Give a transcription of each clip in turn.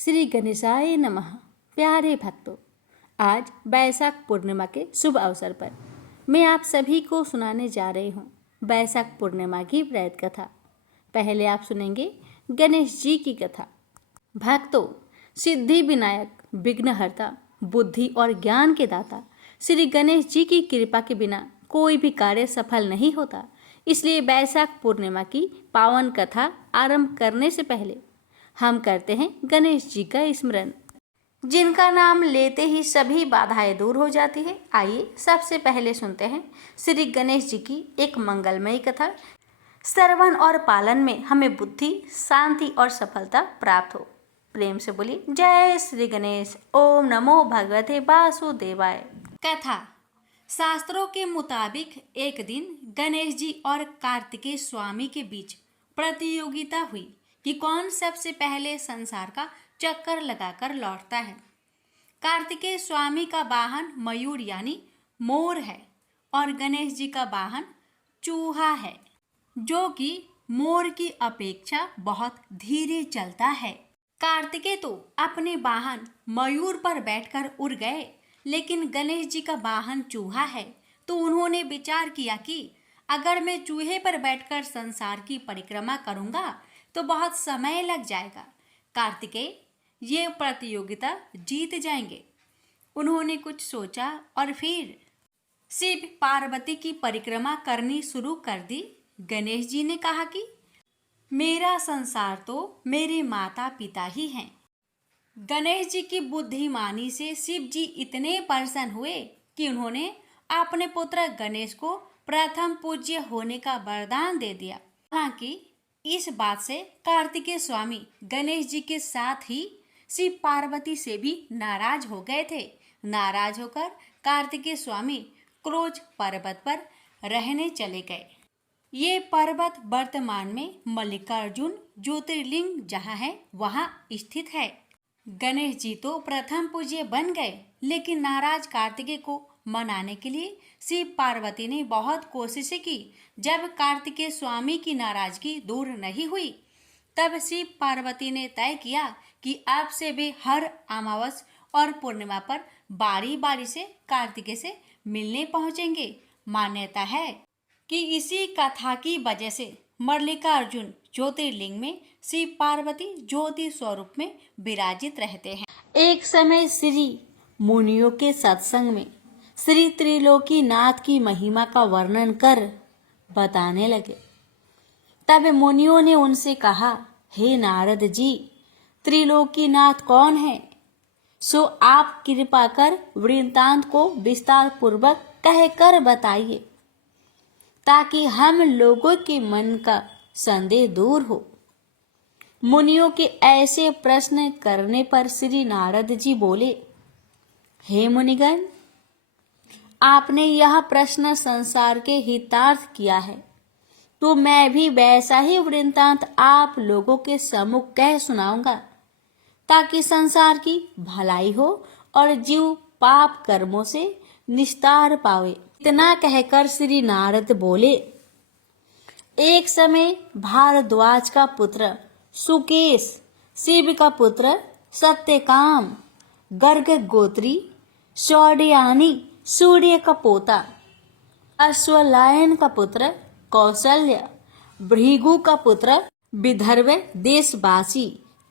श्री गणेशाय नमः। प्यारे भक्तों, आज वैशाख पूर्णिमा के शुभ अवसर पर मैं आप सभी को सुनाने जा रही हूँ वैशाख पूर्णिमा की व्रत कथा। पहले आप सुनेंगे गणेश जी की कथा। भक्तों, सिद्धि विनायक, विघ्नहर्ता, बुद्धि और ज्ञान के दाता श्री गणेश जी की कृपा के बिना कोई भी कार्य सफल नहीं होता। इसलिए वैशाख पूर्णिमा की पावन कथा आरंभ करने से पहले हम करते हैं गणेश जी का स्मरण, जिनका नाम लेते ही सभी बाधाएं दूर हो जाती है। आइए सबसे पहले सुनते हैं श्री गणेश जी की एक मंगलमयी कथा। श्रवण और पालन में हमें बुद्धि, शांति और सफलता प्राप्त हो। प्रेम से बोलिए जय श्री गणेश। ओम नमो भगवते वासुदेवाय। कथा। शास्त्रों के मुताबिक एक दिन गणेश जी और कार्तिकेय स्वामी के बीच प्रतियोगिता हुई कि कौन सबसे पहले संसार का चक्कर लगाकर लौटता है। कार्तिकेय स्वामी का वाहन मयूर यानी मोर है और गणेश जी का वाहन चूहा है, जो कि मोर की अपेक्षा बहुत धीरे चलता है। कार्तिकेय तो अपने वाहन मयूर पर बैठकर उड़ गए, लेकिन गणेश जी का वाहन चूहा है, तो उन्होंने विचार किया कि अगर मैं चूहे पर बैठकर संसार की परिक्रमा करूंगा तो बहुत समय लग जाएगा। कार्तिकेय ये प्रतियोगिता जीत जाएंगे। उन्होंने कुछ सोचा और फिर शिव पार्वती की परिक्रमा करनी शुरू कर दी। गणेश जी ने कहा कि मेरा संसार तो मेरे माता पिता ही हैं। गणेश जी की बुद्धिमानी से शिव जी इतने प्रसन्न हुए कि उन्होंने अपने पुत्र गणेश को प्रथम पूज्य होने का वरदान दे दिया। हालांकि इस बात से कार्तिकेय स्वामी गणेश जी के साथ ही शिव पार्वती से भी नाराज हो गए थे। नाराज होकर कार्तिकेय स्वामी क्रोच पर्वत पर रहने चले गए। ये पर्वत वर्तमान में मल्लिकार्जुन ज्योतिर्लिंग जहाँ है वहाँ स्थित है। गणेश जी तो प्रथम पूज्य बन गए, लेकिन नाराज कार्तिकेय को मनाने के लिए शिव पार्वती ने बहुत कोशिशें की। जब कार्तिकेय स्वामी की नाराजगी दूर नहीं हुई, तब शिव पार्वती ने तय किया कि अब से वे हर अमावस और पूर्णिमा पर बारी बारी से कार्तिकेय से मिलने पहुंचेंगे। मान्यता है कि इसी कथा की वजह से मल्लिकार्जुन ज्योतिर्लिंग में शिव पार्वती ज्योति स्वरूप में विराजित रहते हैं। एक समय श्री मुनियों के सत्संग में श्री त्रिलोकीनाथ की महिमा का वर्णन कर बताने लगे। तब मुनियों ने उनसे कहा, हे नारद जी, त्रिलोकीनाथ कौन है? सो आप कृपा कर वृत्तांत को विस्तार पूर्वक कहकर बताइए, ताकि हम लोगों के मन का संदेह दूर हो। मुनियों के ऐसे प्रश्न करने पर श्री नारद जी बोले, हे मुनिगण, आपने यह प्रश्न संसार के हितार्थ किया है, तो मैं भी वैसा ही वृत्तांत आप लोगों के सम्मुख कह सुनाऊंगा, ताकि संसार की भलाई हो और जीव पाप कर्मों से निस्तार पावे। इतना कहकर श्री नारद बोले, एक समय भारद्वाज का पुत्र सुकेश, शिव का पुत्र सत्यकाम, गर्ग गोत्री शौर्यानी सूर्य का पोता, अश्वलायन का पुत्र कौशल्य, भृगु का पुत्र विदर्भ देशवासी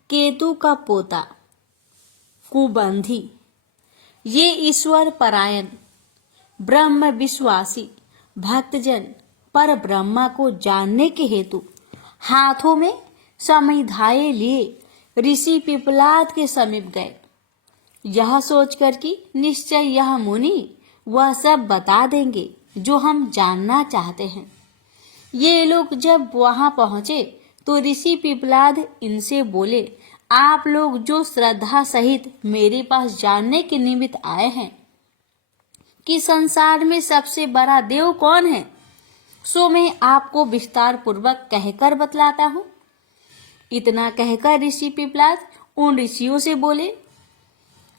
केतु का पोता कुबंधी, ये ईश्वर परायण ब्रह्म विश्वासी भक्तजन पर ब्रह्मा को जानने के हेतु हाथों में समिधाएं लिए ऋषि पिपलाद के समीप गए, यह सोचकर कि निश्चय यह मुनि वह सब बता देंगे जो हम जानना चाहते हैं। ये लोग जब वहां पहुंचे तो ऋषि पिपलाद इनसे बोले, आप लोग जो श्रद्धा सहित मेरे पास जानने के निमित्त आए हैं कि संसार में सबसे बड़ा देव कौन है, सो मैं आपको विस्तार पूर्वक कहकर बतलाता हूँ। इतना कहकर ऋषि पिपलाद उन ऋषियों से बोले,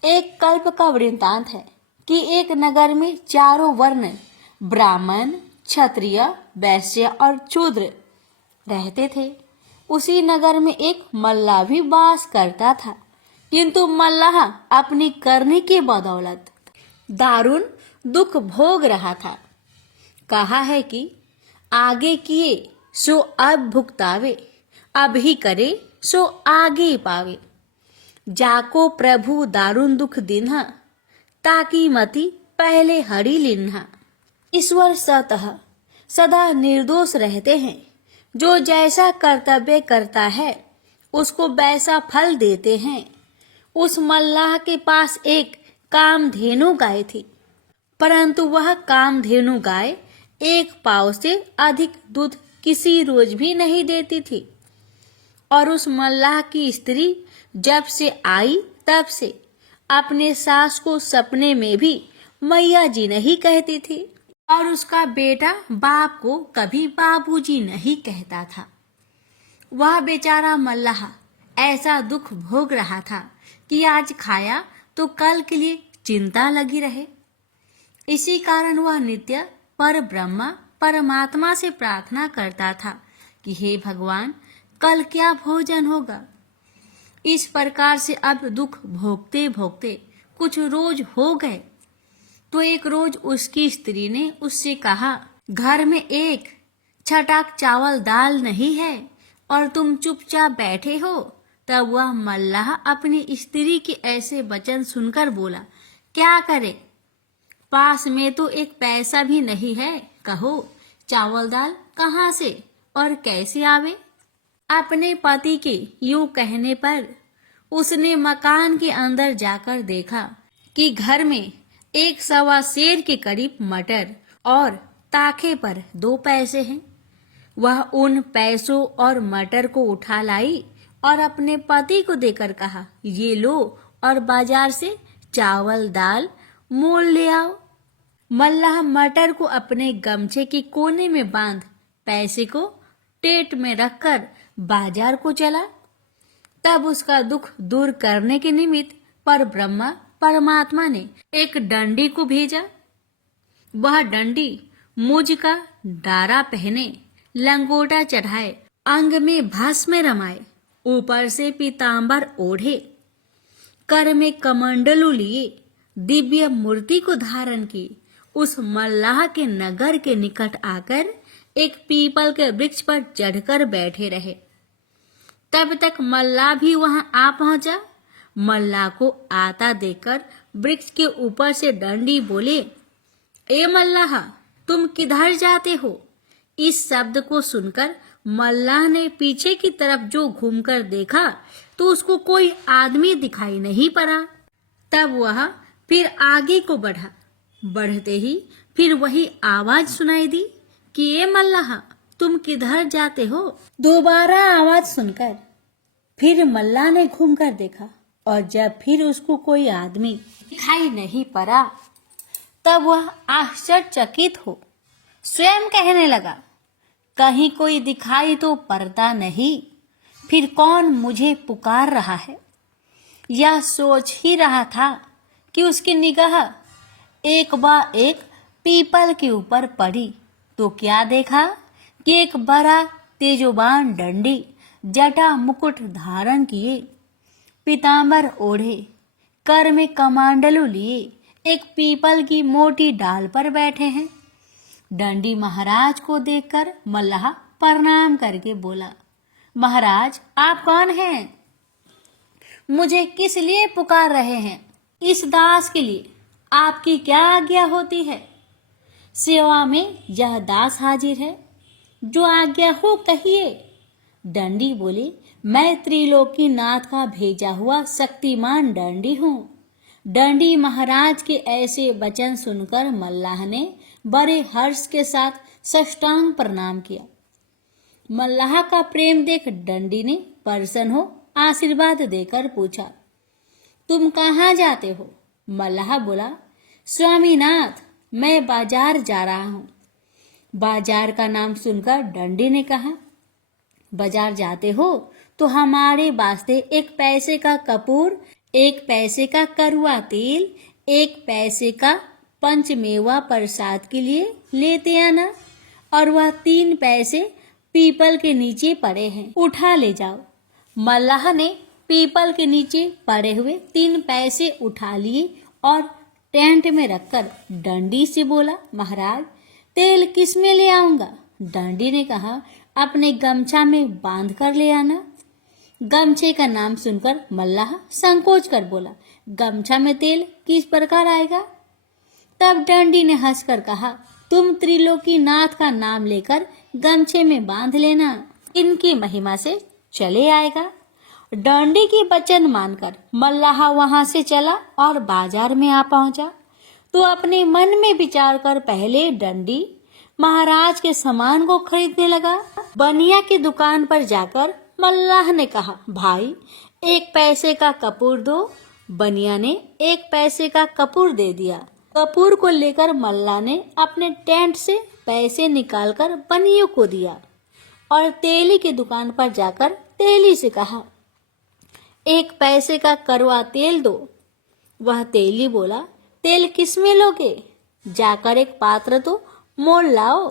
एक कल्प का वृत्तांत है कि एक नगर में चारों वर्ण ब्राह्मण, क्षत्रिय, वैश्य और शूद्र रहते थे। उसी नगर में एक मल्ला भी वास करता था। किंतु मल्लाह अपनी करनी की बदौलत दारुण दुख भोग रहा था। कहा है कि आगे किए सो अब भुगतावे, अभी करे सो आगे पावे। जाको प्रभु दारुण दुख दिन्हा, ताकि मति पहले हरि लिन्हा। ईश्वर सतः सदा निर्दोष रहते हैं। जो जैसा कर्तव्य करता है उसको वैसा फल देते हैं। उस मल्लाह के पास एक कामधेनु गाय थी, परंतु वह कामधेनु गाय एक पाव से अधिक दूध किसी रोज भी नहीं देती थी। और उस मल्लाह की स्त्री जब से आई तब से अपने सास को सपने में भी मैया जी नहीं कहती थी, और उसका बेटा बाप को कभी बाबूजी नहीं कहता था। वह बेचारा मल्लाह ऐसा दुख भोग रहा था कि आज खाया तो कल के लिए चिंता लगी रहे। इसी कारण वह नित्य पर ब्रह्मा परमात्मा से प्रार्थना करता था कि हे भगवान, कल क्या भोजन होगा। इस प्रकार से अब दुख भोगते भोगते कुछ रोज हो गए, तो एक रोज उसकी स्त्री ने उससे कहा, घर में एक छटाक चावल दाल नहीं है और तुम चुपचाप बैठे हो। तब वह मल्लाह अपनी स्त्री के ऐसे वचन सुनकर बोला, क्या करे, पास में तो एक पैसा भी नहीं है, कहो चावल दाल कहाँ से और कैसे आवे। अपने पति के यूं कहने पर उसने मकान के अंदर जाकर देखा कि घर में 1 सवा सेर के करीब मटर और ताखे पर 2 पैसे हैं। वह उन पैसों और मटर को उठा लाई और अपने पति को देकर कहा, ये लो और बाजार से चावल दाल मोल ले आओ। मल्लाह मटर को अपने गमछे के कोने में बांध पैसे को टेट में रखकर बाजार को चला। तब उसका दुख दूर करने के निमित्त पर ब्रह्मा परमात्मा ने एक डंडी को भेजा। वह डंडी मुझ का डारा पहने, लंगोटा चढ़ाए, अंग में भस्म रमाए, ऊपर से पीतांबर ओढ़े, कर में कमंडलू लिए, दिव्य मूर्ति को धारण की, उस मल्लाह के नगर के निकट आकर एक पीपल के वृक्ष पर चढ़कर बैठे रहे। तब तक मल्लाह भी वहां आ पहुंचा। मल्लाह को आता देखकर वृक्ष के ऊपर से डंडी बोले, ए मल्लाह, तुम किधर जाते हो। इस शब्द को सुनकर मल्लाह ने पीछे की तरफ जो घूमकर देखा तो उसको कोई आदमी दिखाई नहीं पड़ा। तब वह फिर आगे को बढ़ा। बढ़ते ही फिर वही आवाज सुनाई दी कि ए मल्लाह, तुम किधर जाते हो। दोबारा आवाज सुनकर फिर मल्लाह ने घूमकर देखा, और जब फिर उसको कोई आदमी दिखाई नहीं पड़ा तब वह आश्चर्यचकित हो स्वयं कहने लगा, कहीं कोई दिखाई तो पड़ता नहीं, फिर कौन मुझे पुकार रहा है। यह सोच ही रहा था कि उसकी निगाह एक बार एक पीपल के ऊपर पड़ी तो क्या देखा कि एक बड़ा तेजोबान डंडी जटा मुकुट धारण किए, पीतांबर ओढ़े, कर में कमांडलू लिए, एक पीपल की मोटी डाल पर बैठे हैं। डंडी महाराज को देखकर मल्लाह प्रणाम करके बोला, महाराज आप कौन हैं, मुझे किस लिए पुकार रहे हैं। इस दास के लिए आपकी क्या आज्ञा होती है। सेवा में यह दास हाजिर है, जो आज्ञा हो कहिए। डंडी बोली, मैं त्रिलोकी नाथ का भेजा हुआ शक्तिमान डंडी हूँ। डंडी महाराज के ऐसे वचन सुनकर मल्लाह ने बड़े हर्ष के साथ साष्टांग प्रणाम किया। मल्लाह का प्रेम देख डंडी ने प्रसन्न हो आशीर्वाद देकर पूछा, तुम कहाँ जाते हो। मल्लाह बोला, स्वामीनाथ, मैं बाजार जा रहा हूँ। बाजार का नाम सुनकर डंडी ने कहा, बाजार जाते हो तो हमारे वास्ते 1 पैसे का कपूर, 1 पैसे का करुआ तेल, 1 पैसे का पंचमेवा प्रसाद के लिए लेते आना, और वह 3 पैसे पीपल के नीचे पड़े हैं, उठा ले जाओ। मल्लाह ने पीपल के नीचे पड़े हुए 3 पैसे उठा लिए और टेंट में रखकर डंडी से बोला, महाराज तेल किस में ले आऊंगा? डंडी ने कहा, अपने गमछा में बांध कर ले आना। गमछे का नाम सुनकर मल्लाह संकोच कर बोला, गमछा में तेल किस प्रकार आएगा? तब डंडी ने हंसकर कहा, तुम त्रिलोकीनाथ का नाम लेकर गमछे में बांध लेना, इनकी महिमा से चले आएगा। डंडी की वचन मानकर मल्लाह वहां से चला और बाजार में आ पहुंचा तो अपने मन में विचार कर पहले डंडी महाराज के सामान को खरीदने लगा। बनिया की दुकान पर जाकर मल्लाह ने कहा, भाई 1 पैसे का कपूर दो। बनिया ने 1 पैसे का कपूर दे दिया। कपूर को लेकर मल्लाह ने अपने टेंट से पैसे निकालकर बनियों को दिया और तेली की दुकान पर जाकर तेली से कहा, 1 पैसे का कड़वा तेल दो। वह तेली बोला, तेल किस में लोगे? जाकर एक पात्र तो मोल लाओ,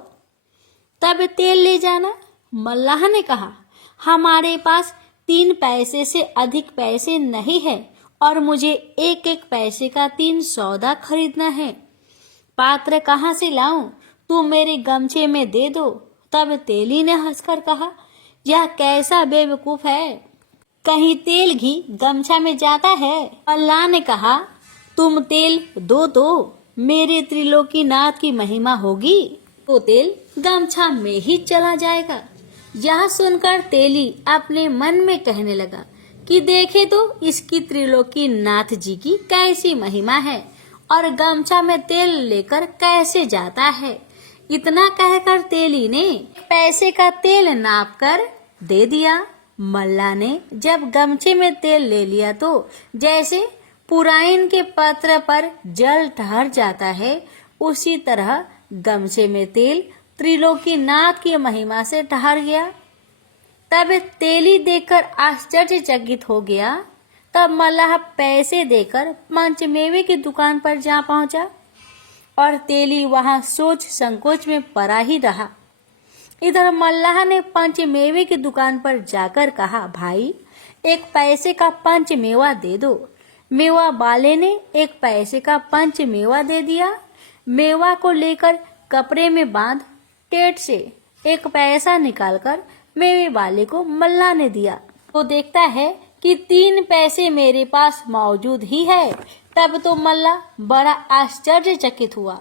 तब तेल ले जाना। मल्लाह ने कहा, हमारे पास 3 पैसे से अधिक पैसे नहीं है और मुझे 1-1 पैसे का 3 सौदा खरीदना है। पात्र कहाँ से लाऊं? तू मेरे गमछे में दे दो। तब तेली ने हंसकर कहा, यह कैसा बेवकूफ है, कहीं तेल घी गमछा में जाता है? अल्लाह ने कहा, तुम तेल दो, मेरे त्रिलोकीनाथ की महिमा होगी तो तेल गमछा में ही चला जाएगा। यह सुनकर तेली अपने मन में कहने लगा कि देखे तो इसकी त्रिलोकीनाथ जी की कैसी महिमा है और गमछा में तेल लेकर कैसे जाता है। इतना कहकर तेली ने 1 पैसे का तेल नाप कर दे दिया। मल्लाह ने जब गमछे में तेल ले लिया तो जैसे पुराइन के पत्र पर जल ठहर जाता है, उसी तरह गमछे में तेल त्रिलोकीनाथ की महिमा से ठहर गया। तब तेली देखकर आश्चर्यचकित हो गया। तब मल्लाह पैसे देकर पंचमेवे की दुकान पर जा पहुंचा और तेली वहां सोच संकोच में पड़ा ही रहा। इधर मल्लाह ने पंचमेवे की दुकान पर जाकर कहा, भाई 1 पैसे का पंचमेवा दे दो। मेवा वाले ने 1 पैसे का पंचमेवा दे दिया। मेवा को लेकर कपड़े में बांध टेट से 1 पैसा निकालकर मेवे वाले को मल्लाह ने दिया। वो देखता है कि 3 पैसे मेरे पास मौजूद ही है। तब तो मल्लाह बड़ा आश्चर्यचकित हुआ।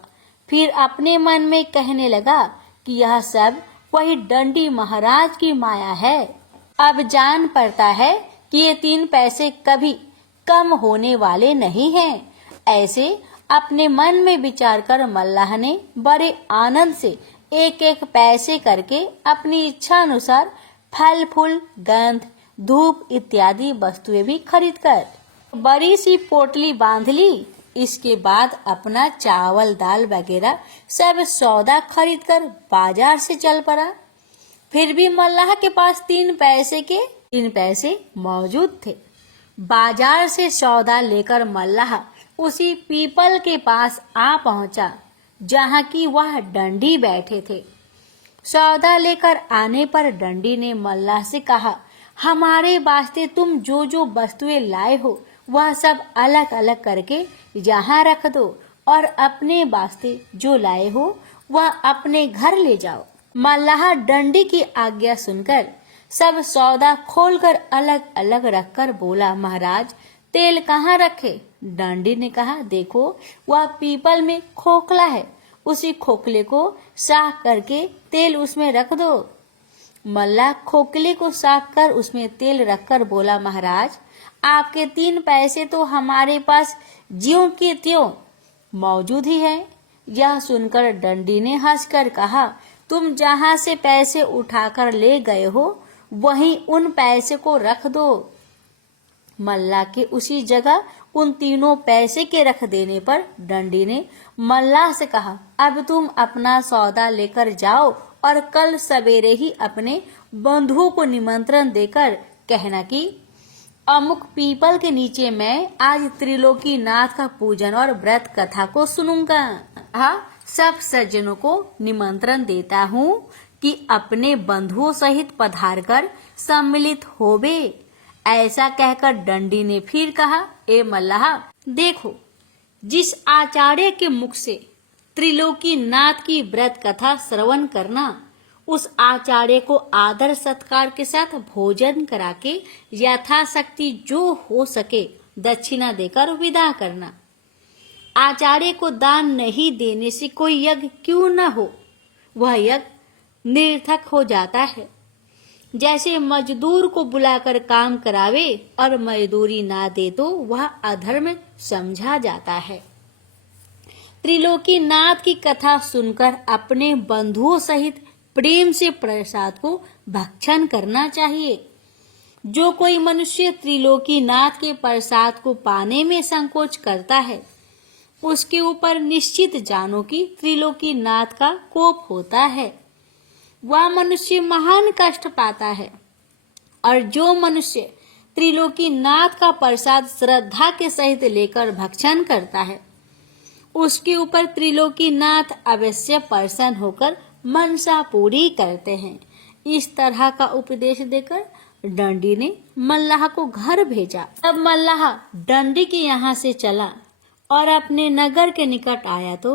फिर अपने मन में कहने लगा कि यह सब वही डंडी महाराज की माया है। अब जान पड़ता है कि ये 3 पैसे कभी कम होने वाले नहीं हैं। ऐसे अपने मन में विचार कर मल्लाह ने बड़े आनंद से 1-1 पैसे करके अपनी इच्छा अनुसार फल फूल, गंध, धूप इत्यादि वस्तुएं भी खरीदकर बड़ी सी पोटली बांध ली। इसके बाद अपना चावल दाल वगैरह सब सौदा खरीदकर बाजार से चल पड़ा। फिर भी मल्लाह के पास 3 पैसे मौजूद थे। बाजार से सौदा लेकर मल्लाह उसी पीपल के पास आ पहुंचा जहां की वह डंडी बैठे थे। सौदा लेकर आने पर डंडी ने मल्लाह से कहा, हमारे वास्ते तुम जो जो वस्तुएं लाए हो वह सब अलग अलग करके यहाँ रख दो और अपने वास्ते जो लाए हो वह अपने घर ले जाओ। मल्लाह डंडी की आज्ञा सुनकर सब सौदा खोलकर अलग अलग रखकर बोला, महाराज तेल कहाँ रखे? डंडी ने कहा, देखो वह पीपल में खोखला है, उसी खोखले को साफ करके तेल उसमें रख दो। मल्लाह खोखले को साफ कर उसमें तेल रखकर बोला, महाराज आपके 3 पैसे तो हमारे पास ज्यों के त्यों मौजूद ही है। यह सुनकर डंडी ने हंसकर कहा, तुम जहाँ से पैसे उठाकर ले गए हो वहीं उन पैसे को रख दो। मल्लाह के उसी जगह उन 3 पैसे के रख देने पर डंडी ने मल्लाह से कहा, अब तुम अपना सौदा लेकर जाओ और कल सवेरे ही अपने बंधुओं को निमंत्रण देकर कहना कि अमुक पीपल के नीचे मैं आज त्रिलोकीनाथ का पूजन और व्रत कथा को सुनूंगा। सब सज्जनों को निमंत्रण देता हूँ कि अपने बंधुओं सहित पधारकर सम्मिलित होवे। ऐसा कहकर दंडी ने फिर कहा, ए मल्लाह, देखो, जिस आचार्य के मुख से त्रिलोकी नाथ की व्रत कथा श्रवण करना, उस आचार्य को आदर सत्कार के साथ भोजन करा के यथाशक्ति जो हो सके दक्षिणा देकर विदा करना। आचार्य को दान नहीं देने से कोई यज्ञ क्यों न हो, वह यज्ञ निरर्थक हो जाता है। जैसे मजदूर को बुलाकर काम करावे और मजदूरी ना दे तो वह अधर्म समझा जाता है। त्रिलोकी नाथ की कथा सुनकर अपने बंधुओं सहित प्रेम से प्रसाद को भक्षण करना चाहिए। जो कोई मनुष्य त्रिलोकी नाथ के प्रसाद को पाने में संकोच करता है, उसके ऊपर निश्चित जानो कि त्रिलोकी नाथ का कोप होता है। वह मनुष्य महान कष्ट पाता है। और जो मनुष्य त्रिलोकी नाथ का प्रसाद श्रद्धा के सहित लेकर भक्षण करता है, उसके ऊपर त्रिलोकी नाथ अवश्य प्रसन्न होकर मनसा पूरी करते हैं। इस तरह का उपदेश देकर दंडी ने मल्लाह को घर भेजा। तब मल्लाह दंडी के यहाँ से चला और अपने नगर के निकट आया तो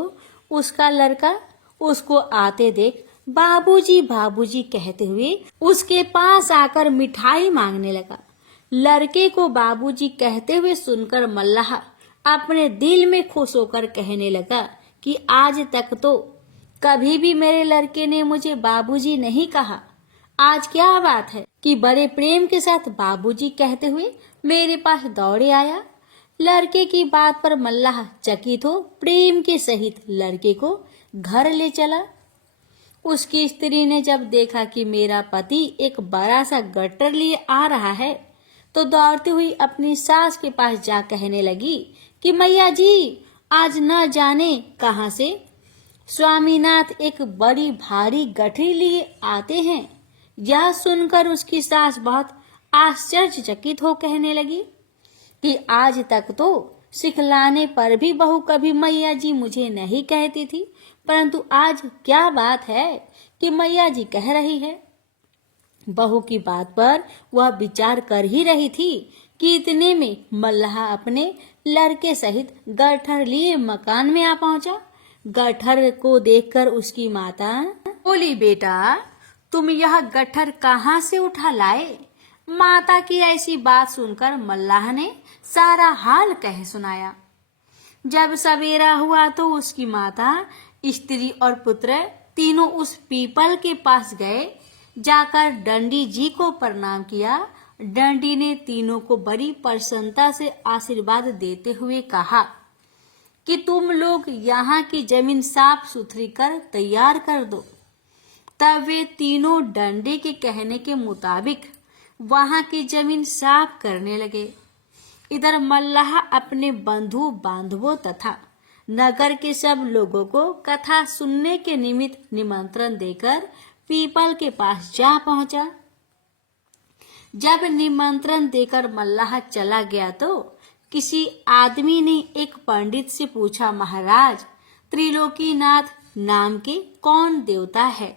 उसका लड़का उसको आते देख बाबूजी बाबूजी कहते हुए उसके पास आकर मिठाई मांगने लगा। लड़के को बाबूजी कहते हुए सुनकर मल्लाह अपने दिल में खुश होकर कहने लगा कि आज तक तो कभी भी मेरे लड़के ने मुझे बाबूजी नहीं कहा। आज क्या बात है कि बड़े प्रेम के साथ बाबूजी कहते हुए मेरे पास दौड़े आया। लड़के की बात पर मल्लाह चकित हो प्रेम के सहित लड़के को घर ले चला। उसकी स्त्री ने जब देखा कि मेरा पति एक बड़ा सा गट्टर लिए आ रहा है, तो दौड़ती हुई अपनी सास के पास जा कहने लगी कि मैया जी, आज न जाने कहां से स्वामीनाथ एक बड़ी भारी गठरी लिए आते हैं। यह सुनकर उसकी सास बहुत आश्चर्यचकित हो कहने लगी कि आज तक तो सिखलाने पर भी बहू कभी मैया जी मुझे नहीं कहती थी, परंतु आज क्या बात है कि मैया जी कह रही है। बहू की बात पर वह विचार कर ही रही थी कि इतने में मल्लाह अपने लड़के सहित गट्ठर लिए मकान में आ पहुंचा। गट्ठर को देखकर उसकी माता बोली, बेटा तुम यह गट्ठर कहाँ से उठा लाए। माता की ऐसी बात सुनकर मल्लाह ने सारा हाल कह सुनाया। जब सवेरा हुआ तो उसकी माता, स्त्री और पुत्र तीनों उस पीपल के पास गए। जाकर दंडी जी को प्रणाम किया। दंडी ने तीनों को बड़ी प्रसन्नता से आशीर्वाद देते हुए कहा कि तुम लोग यहाँ की जमीन साफ सुथरी कर तैयार कर दो। तब वे तीनों दंडी के कहने के मुताबिक वहां की जमीन साफ करने लगे। इधर मल्लाह अपने बंधु बांधवों तथा नगर के सब लोगों को कथा सुनने के निमित्त निमंत्रण देकर पीपल के पास जा पहुंचा। जब निमंत्रण देकर मल्लाह चला गया तो किसी आदमी ने एक पंडित से पूछा, महाराज त्रिलोकीनाथ नाम के कौन देवता है।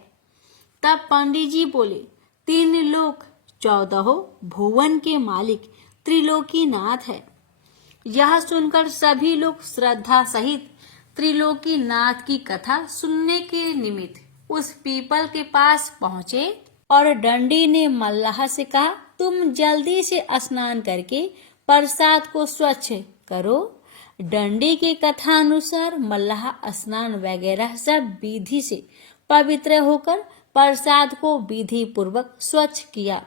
तब पंडित जी बोले, 3 लोक 14 भुवन के मालिक त्रिलोकीनाथ है। यह सुनकर सभी लोग श्रद्धा सहित त्रिलोकीनाथ की कथा सुनने के निमित्त उस पीपल के पास पहुंचे और दंडी ने मल्लाह से कहा, तुम जल्दी से स्नान करके प्रसाद को स्वच्छ करो। दंडी की कथा अनुसार मल्लाह स्नान वगैरह सब विधि से पवित्र होकर प्रसाद को विधि पूर्वक स्वच्छ किया।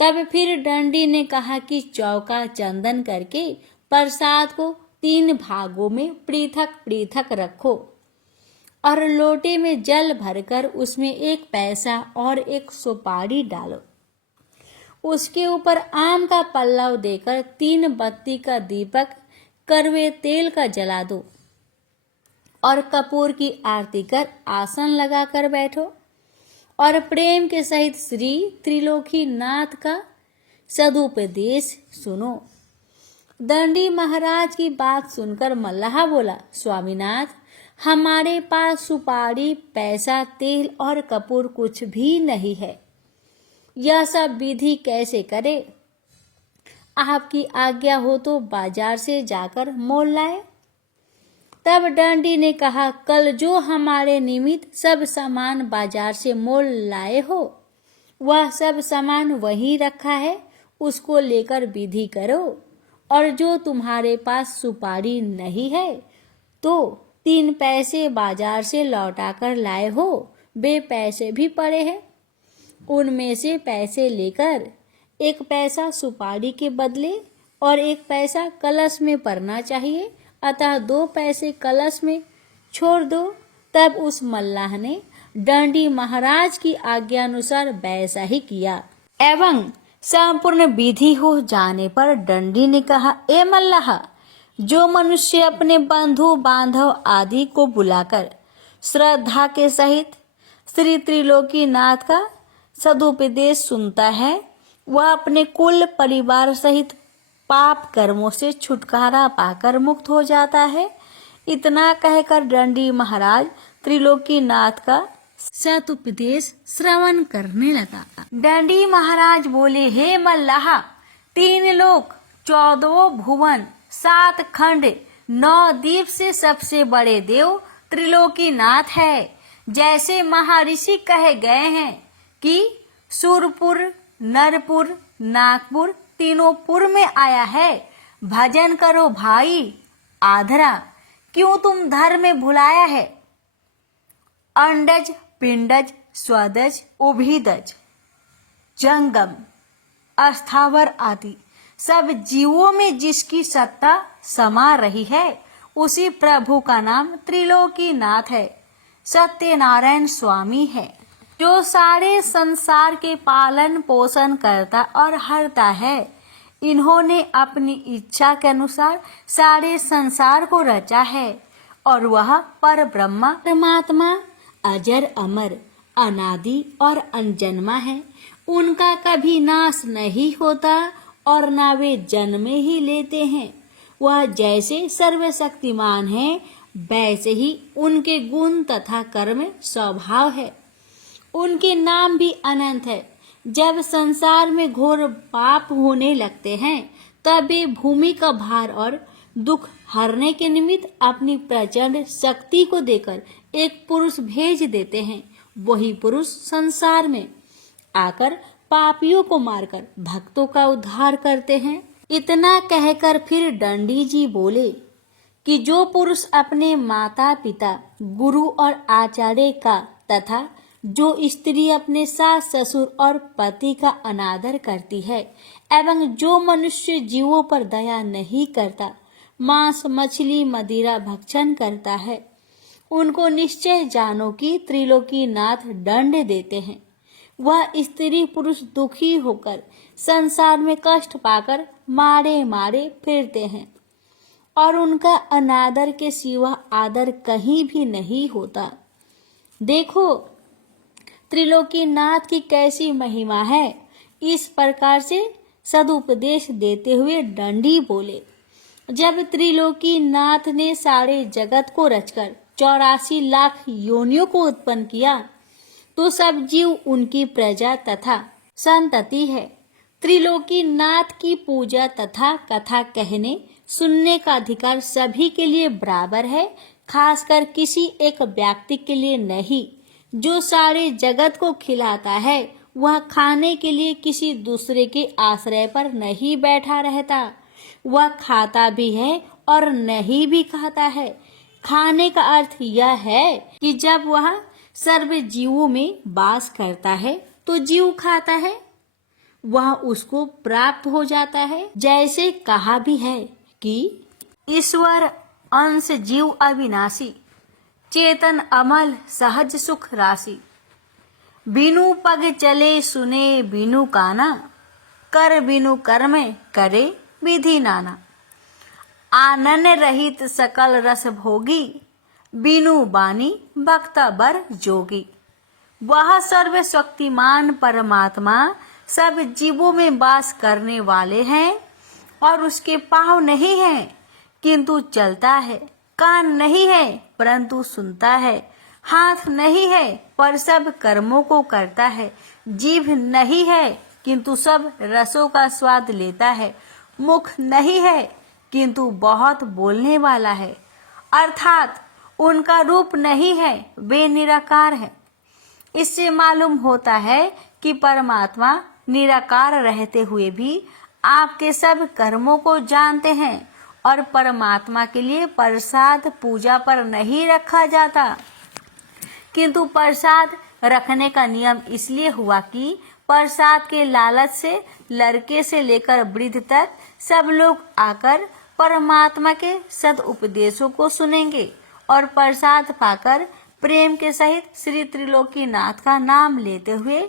तब फिर दंडी ने कहा कि चौका चंदन करके प्रसाद को 3 भागों में पृथक पृथक रखो और लोटे में जल भरकर उसमें 1 पैसा और 1 सुपारी डालो। उसके ऊपर आम का पल्लव देकर 3 बत्ती का दीपक कड़वे तेल का जला दो और कपूर की आरती कर आसन लगाकर बैठो और प्रेम के सहित श्री त्रिलोकीनाथ का सदुपदेश सुनो। दंडी महाराज की बात सुनकर मल्लाह बोला, स्वामीनाथ हमारे पास सुपारी, पैसा, तेल और कपूर कुछ भी नहीं है। यह सब विधि कैसे करे। आपकी आज्ञा हो तो बाजार से जाकर मोल लाए। तब डंडी ने कहा, कल जो हमारे निमित्त सब सामान बाजार से मोल लाए हो, वह सब सामान वहीं रखा है, उसको लेकर विधि करो। और जो तुम्हारे पास सुपारी नहीं है तो 3 पैसे बाजार से लौटा कर लाए हो, वे पैसे भी पड़े हैं। उनमें से पैसे लेकर 1 पैसा सुपारी के बदले और 1 पैसा कलश में पड़ना चाहिए, अतः 2 पैसे कलश में छोड़ दो। तब उस मल्लाह ने डंडी महाराज की आज्ञानुसार वैसा ही किया एवं संपूर्ण विधि हो जाने पर डंडी ने कहा, ए मल्लाह, जो मनुष्य अपने बंधु बांधव आदि को बुलाकर श्रद्धा के सहित श्री त्रिलोकीनाथ का सदुपदेश सुनता है, वह अपने कुल परिवार सहित पाप कर्मों से छुटकारा पाकर मुक्त हो जाता है। इतना कहकर डंडी महाराज त्रिलोकीनाथ का सदुपदेश श्रवण करने लगा। डंडी महाराज बोले, हे मल्लाह, 3 लोक, 14 भुवन, 7 खंड, 9 द्वीप से सबसे बड़े देव त्रिलोकीनाथ है। जैसे महर्षि कहे गए हैं कि सुरपुर, नरपुर, नागपुर तीनों पुर में आया है। भजन करो भाई आधरा, क्यों तुम धर्म में भुलाया है। अंडज, पिंडज, स्वदज, उभिदज, जंगम, अस्थावर आदि सब जीवों में जिसकी सत्ता समा रही है, उसी प्रभु का नाम त्रिलोकीनाथ है, सत्यनारायण स्वामी है, जो सारे संसार के पालन पोषण करता और हरता है। इन्होंने अपनी इच्छा के अनुसार सारे संसार को रचा है और वह पर ब्रह्मा परमात्मा अजर अमर अनादि और अनजन्मा है। उनका कभी नाश नहीं होता और ना वे जन्म ही लेते हैं। वह जैसे सर्वशक्तिमान है, वैसे ही उनके गुण तथा कर्म स्वभाव है। उनके नाम भी अनंत है। जब संसार में घोर पाप होने लगते हैं, तब वे भूमि का भार और दुख हरने के निमित्त अपनी प्रचंड शक्ति को देकर एक पुरुष भेज देते हैं। वही पुरुष संसार में आकर पापियों को मारकर भक्तों का उद्धार करते हैं। इतना कहकर फिर डंडी जी बोले कि जो पुरुष अपने माता पिता, गुरु और आचार्य का तथा जो स्त्री अपने सास ससुर और पति का अनादर करती है एवं जो मनुष्य जीवों पर दया नहीं करता, मांस मछली मदिरा भक्षण करता है, उनको निश्चय जानो कि त्रिलोकीनाथ दंड देते हैं। वह स्त्री पुरुष दुखी होकर संसार में कष्ट पाकर मारे मारे फिरते हैं और उनका अनादर के सिवा आदर कहीं भी नहीं होता। देखो त्रिलोकीनाथ की कैसी महिमा है। इस प्रकार से सदुपदेश देते हुए डंडी बोले, जब त्रिलोकीनाथ ने सारे जगत को रचकर 84 लाख योनियों को उत्पन्न किया, तो सब जीव उनकी प्रजा तथा संतति है। त्रिलोकीनाथ की पूजा तथा कथा कहने सुनने का अधिकार सभी के लिए बराबर है, खासकर किसी एक व्यक्ति के लिए नहीं। जो सारे जगत को खिलाता है, वह खाने के लिए किसी दूसरे के आश्रय पर नहीं बैठा रहता। वह खाता भी है और नहीं भी खाता है। खाने का अर्थ यह है कि जब वह सर्व जीवों में वास करता है तो जीव खाता है, वह उसको प्राप्त हो जाता है। जैसे कहा भी है कि ईश्वर अंश जीव अविनाशी, चेतन अमल सहज सुख राशि, बिनु पग चले सुने बिनु काना, कर बिनु कर्म करे विधि नाना, आनन रहित सकल रस भोगी, बिनु बानी भक्ता बर जोगी। वह सर्वशक्तिमान परमात्मा सब जीवों में वास करने वाले हैं और उसके पाँव नहीं हैं किंतु चलता है, कान नहीं है परंतु सुनता है, हाथ नहीं है पर सब कर्मों को करता है, जीभ नहीं है किंतु सब रसों का स्वाद लेता है। मुख नहीं है किंतु बहुत बोलने वाला है, अर्थात उनका रूप नहीं है, वे निराकार है। इससे मालूम होता है कि परमात्मा निराकार रहते हुए भी आपके सब कर्मों को जानते हैं और परमात्मा के लिए प्रसाद पूजा पर नहीं रखा जाता, किंतु प्रसाद रखने का नियम इसलिए हुआ कि प्रसाद के लालच से लड़के से लेकर वृद्ध तक सब लोग आकर परमात्मा के सद उपदेशों को सुनेंगे और प्रसाद पाकर प्रेम के सहित श्री त्रिलोकीनाथ का नाम लेते हुए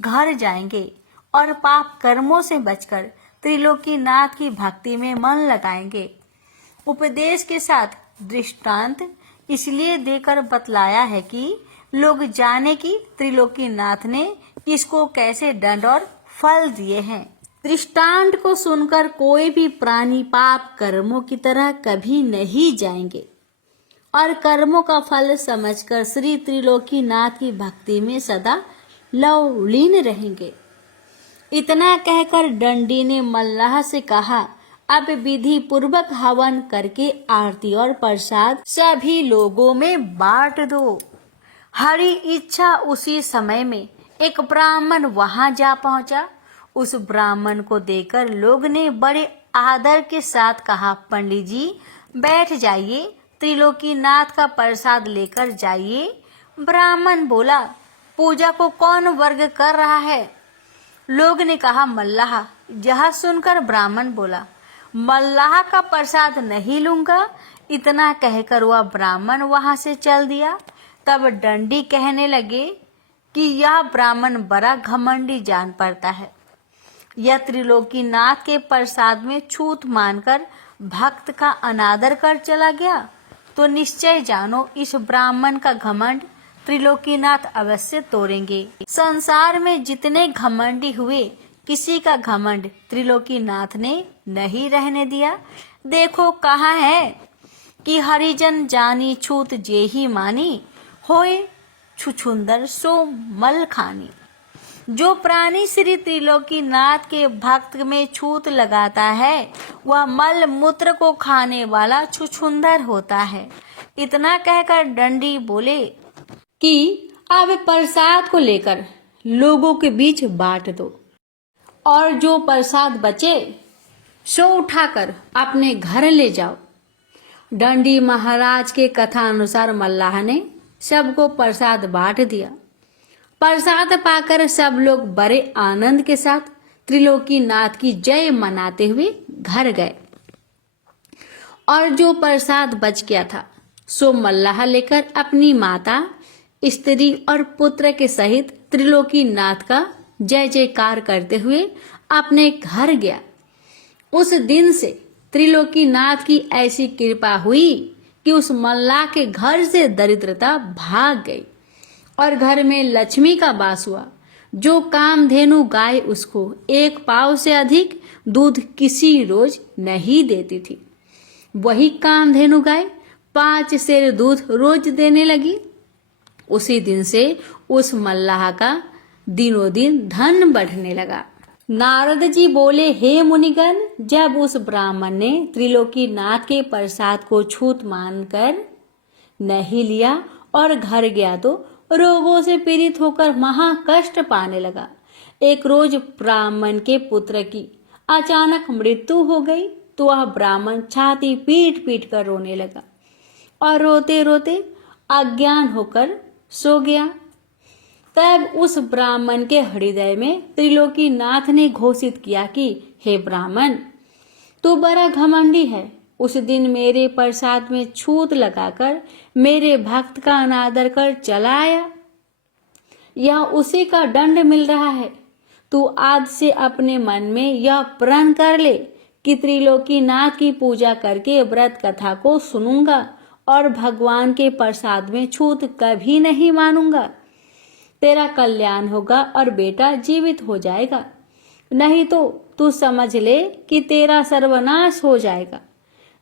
घर जाएंगे और पाप कर्मों से बचकर त्रिलोकीनाथ की भक्ति में मन लगाएंगे। उपदेश के साथ दृष्टांत इसलिए देकर बतलाया है कि लोग जाने कि त्रिलोकीनाथ ने किसको कैसे दंड और फल दिए हैं। दृष्टांत को सुनकर कोई भी प्राणी पाप कर्मों की तरह कभी नहीं जाएंगे और कर्मों का फल समझकर श्री त्रिलोकीनाथ की भक्ति में सदा लवलीन रहेंगे। इतना कहकर दंडी ने मल्लाह से कहा, अब विधि पूर्वक हवन करके आरती और प्रसाद सभी लोगों में बांट दो। हरि इच्छा उसी समय में एक ब्राह्मण वहां जा पहुंचा। उस ब्राह्मण को देखकर लोग ने बड़े आदर के साथ कहा, पंडित जी बैठ जाइए, त्रिलोकीनाथ का प्रसाद लेकर जाइए। ब्राह्मण बोला, पूजा को कौन वर्ग कर रहा है? लोग ने कहा, मल्लाह। यह सुनकर ब्राह्मण बोला, मल्लाह का प्रसाद नहीं लूंगा। इतना कहकर वह ब्राह्मण वहां से चल दिया। तब दंडी कहने लगे कि यह ब्राह्मण बड़ा घमंडी जान पड़ता है। यह त्रिलोकीनाथ के प्रसाद में छूत मानकर भक्त का अनादर कर चला गया, तो निश्चय जानो इस ब्राह्मण का घमंड त्रिलोकीनाथ अवश्य तोड़ेंगे। संसार में जितने घमंडी हुए, किसी का घमंड त्रिलोकीनाथ ने नहीं रहने दिया। देखो कहा है कि हरिजन जानी छूत जेहि मानी, होए छुछुंदर सो मल खानी। जो प्राणी श्री त्रिलोकीनाथ के भक्त में छूत लगाता है, वह मल मूत्र को खाने वाला छुछुंदर होता है। इतना कहकर दंडी बोले कि अब प्रसाद को लेकर लोगों के बीच बांट दो और जो प्रसाद बचे सो उठाकर अपने घर ले जाओ। दंडी महाराज के कथा अनुसार मल्लाह ने सबको प्रसाद बांट दिया। प्रसाद पाकर सब लोग बड़े आनंद के साथ त्रिलोकीनाथ की जय मनाते हुए घर गए और जो प्रसाद बच गया था सो मल्लाह लेकर अपनी माता, स्त्री और पुत्र के सहित त्रिलोकीनाथ का जय जयकार करते हुए अपने घर गया। उस दिन से त्रिलोकीनाथ की ऐसी कृपा हुई कि उस मल्लाह के घर से दरिद्रता भाग गई और घर में लक्ष्मी का वास हुआ। जो कामधेनु गाय उसको एक पाव से अधिक दूध किसी रोज नहीं देती थी, वही कामधेनु गाय 5 सेर दूध रोज देने लगी। उसी दिन से उस मल्लाह का दिनों दिन धन बढ़ने लगा। नारद जी बोले, हे मुनिगण, जब उस ब्राह्मण ने त्रिलोकीनाथ के प्रसाद को छूत मानकर नहीं लिया और घर गया तो रोगों से पीड़ित होकर महा कष्ट पाने लगा। एक रोज ब्राह्मण के पुत्र की अचानक मृत्यु हो गई तो वह ब्राह्मण छाती पीट पीट कर रोने लगा और रोते रोते अज्ञान होकर सो गया। तब उस ब्राह्मण के हृदय में त्रिलोकीनाथ ने घोषित किया कि हे ब्राह्मण, तू बड़ा घमंडी है। उस दिन मेरे प्रसाद में छूत लगाकर मेरे भक्त का अनादर कर चला आया, यह उसी का दंड मिल रहा है। तू आज से अपने मन में यह प्रण कर ले कि त्रिलोकीनाथ की पूजा करके व्रत कथा को सुनूंगा और भगवान के प्रसाद में छूत कभी नहीं मानूंगा। तेरा कल्याण होगा और बेटा जीवित हो जाएगा, नहीं तो तू समझ ले कि तेरा सर्वनाश हो जाएगा।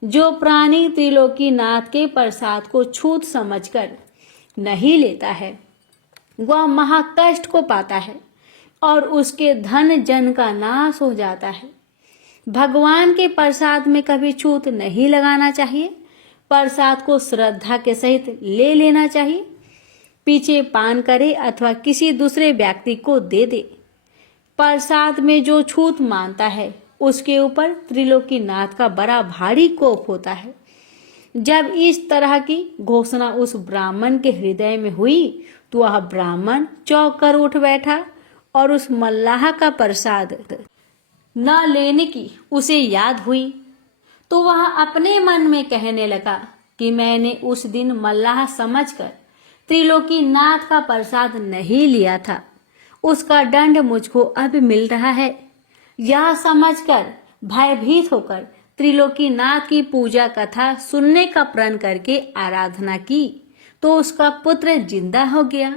जो प्राणी त्रिलोकीनाथ के प्रसाद को छूत समझकर नहीं लेता है वह महाकष्ट को पाता है और उसके धन जन का नाश हो जाता है। भगवान के प्रसाद में कभी छूत नहीं लगाना चाहिए। प्रसाद को श्रद्धा के सहित ले लेना चाहिए। पीछे पान करे अथवा किसी दूसरे व्यक्ति को दे दे। प्रसाद में जो छूत मानता है उसके ऊपर त्रिलोकीनाथ का बड़ा भारी कोप होता है। जब इस तरह की घोषणा उस ब्राह्मण के हृदय में हुई तो वह ब्राह्मण चौंक कर उठ बैठा और उस मल्लाह का प्रसाद न लेने की उसे याद हुई तो वह अपने मन में कहने लगा कि मैंने उस दिन मल्लाह समझकर त्रिलोकीनाथ का प्रसाद नहीं लिया था, उसका दंड मुझको अब मिल रहा है। यह समझकर भयभीत होकर त्रिलोकीनाथ की पूजा कथा सुनने का प्रण करके आराधना की तो उसका पुत्र जिंदा हो गया।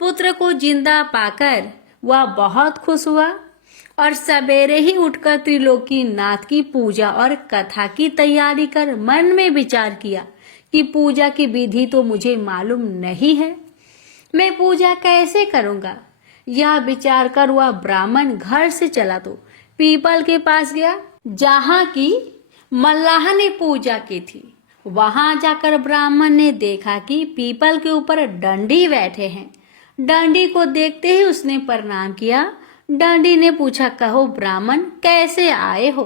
पुत्र को जिंदा पाकर वह बहुत खुश हुआ और सवेरे ही उठकर त्रिलोकीनाथ की पूजा और कथा की तैयारी कर मन में विचार किया कि पूजा की विधि तो मुझे मालूम नहीं है, मैं पूजा कैसे करूंगा। यह विचार कर वह ब्राह्मण घर से चला तो पीपल के पास गया जहाँ की मल्लाह ने पूजा की थी। वहां जाकर ब्राह्मण ने देखा कि पीपल के ऊपर डंडी बैठे हैं। डंडी को देखते ही उसने प्रणाम किया। डंडी ने पूछा, कहो ब्राह्मण कैसे आए हो।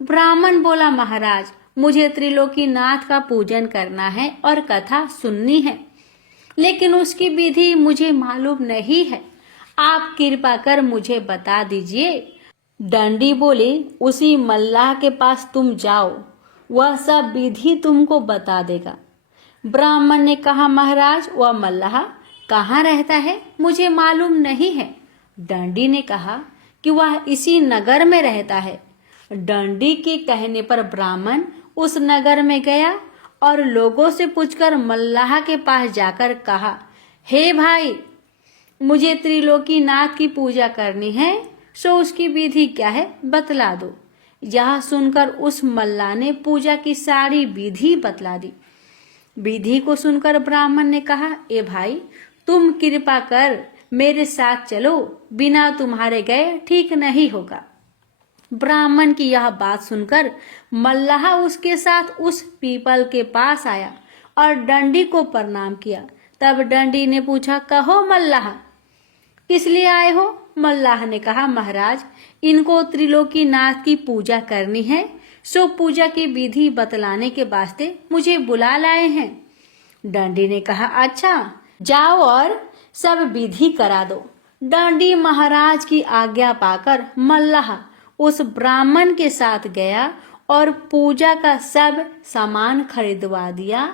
ब्राह्मण बोला, महाराज मुझे त्रिलोकीनाथ का पूजन करना है और कथा सुननी है, लेकिन उसकी विधि मुझे मालूम नहीं है, आप कृपा कर मुझे बता दीजिए। डंडी बोले, उसी मल्लाह के पास तुम जाओ, वह सब विधि तुमको बता देगा। ब्राह्मण ने कहा, महाराज वह मल्लाह कहाँ रहता है, मुझे मालूम नहीं है। डंडी ने कहा कि वह इसी नगर में रहता है। डंडी के कहने पर ब्राह्मण उस नगर में गया और लोगों से पूछकर मल्लाह के पास जाकर कहा, हे भाई मुझे त्रिलोकीनाथ की पूजा करनी है, सो उसकी विधि क्या है बतला दो। यह सुनकर उस मल्लाह ने पूजा की सारी विधि बतला दी। विधि को सुनकर ब्राह्मण ने कहा, ए भाई तुम कृपा कर मेरे साथ चलो, बिना तुम्हारे गए ठीक नहीं होगा। ब्राह्मण की यह बात सुनकर मल्लाह उसके साथ उस पीपल के पास आया और डंडी को प्रणाम किया। तब डंडी ने पूछा, कहो मल्लाह किस लिए आए हो। मल्लाह ने कहा, महाराज इनको त्रिलोकीनाथ की पूजा करनी है, सो पूजा की विधि बतलाने के वास्ते मुझे बुला लाए हैं। डंडी ने कहा, अच्छा जाओ और सब विधि करा दो। डंडी महाराज की आज्ञा पाकर मल्लाह उस ब्राह्मण के साथ गया और पूजा का सब सामान खरीदवा दिया।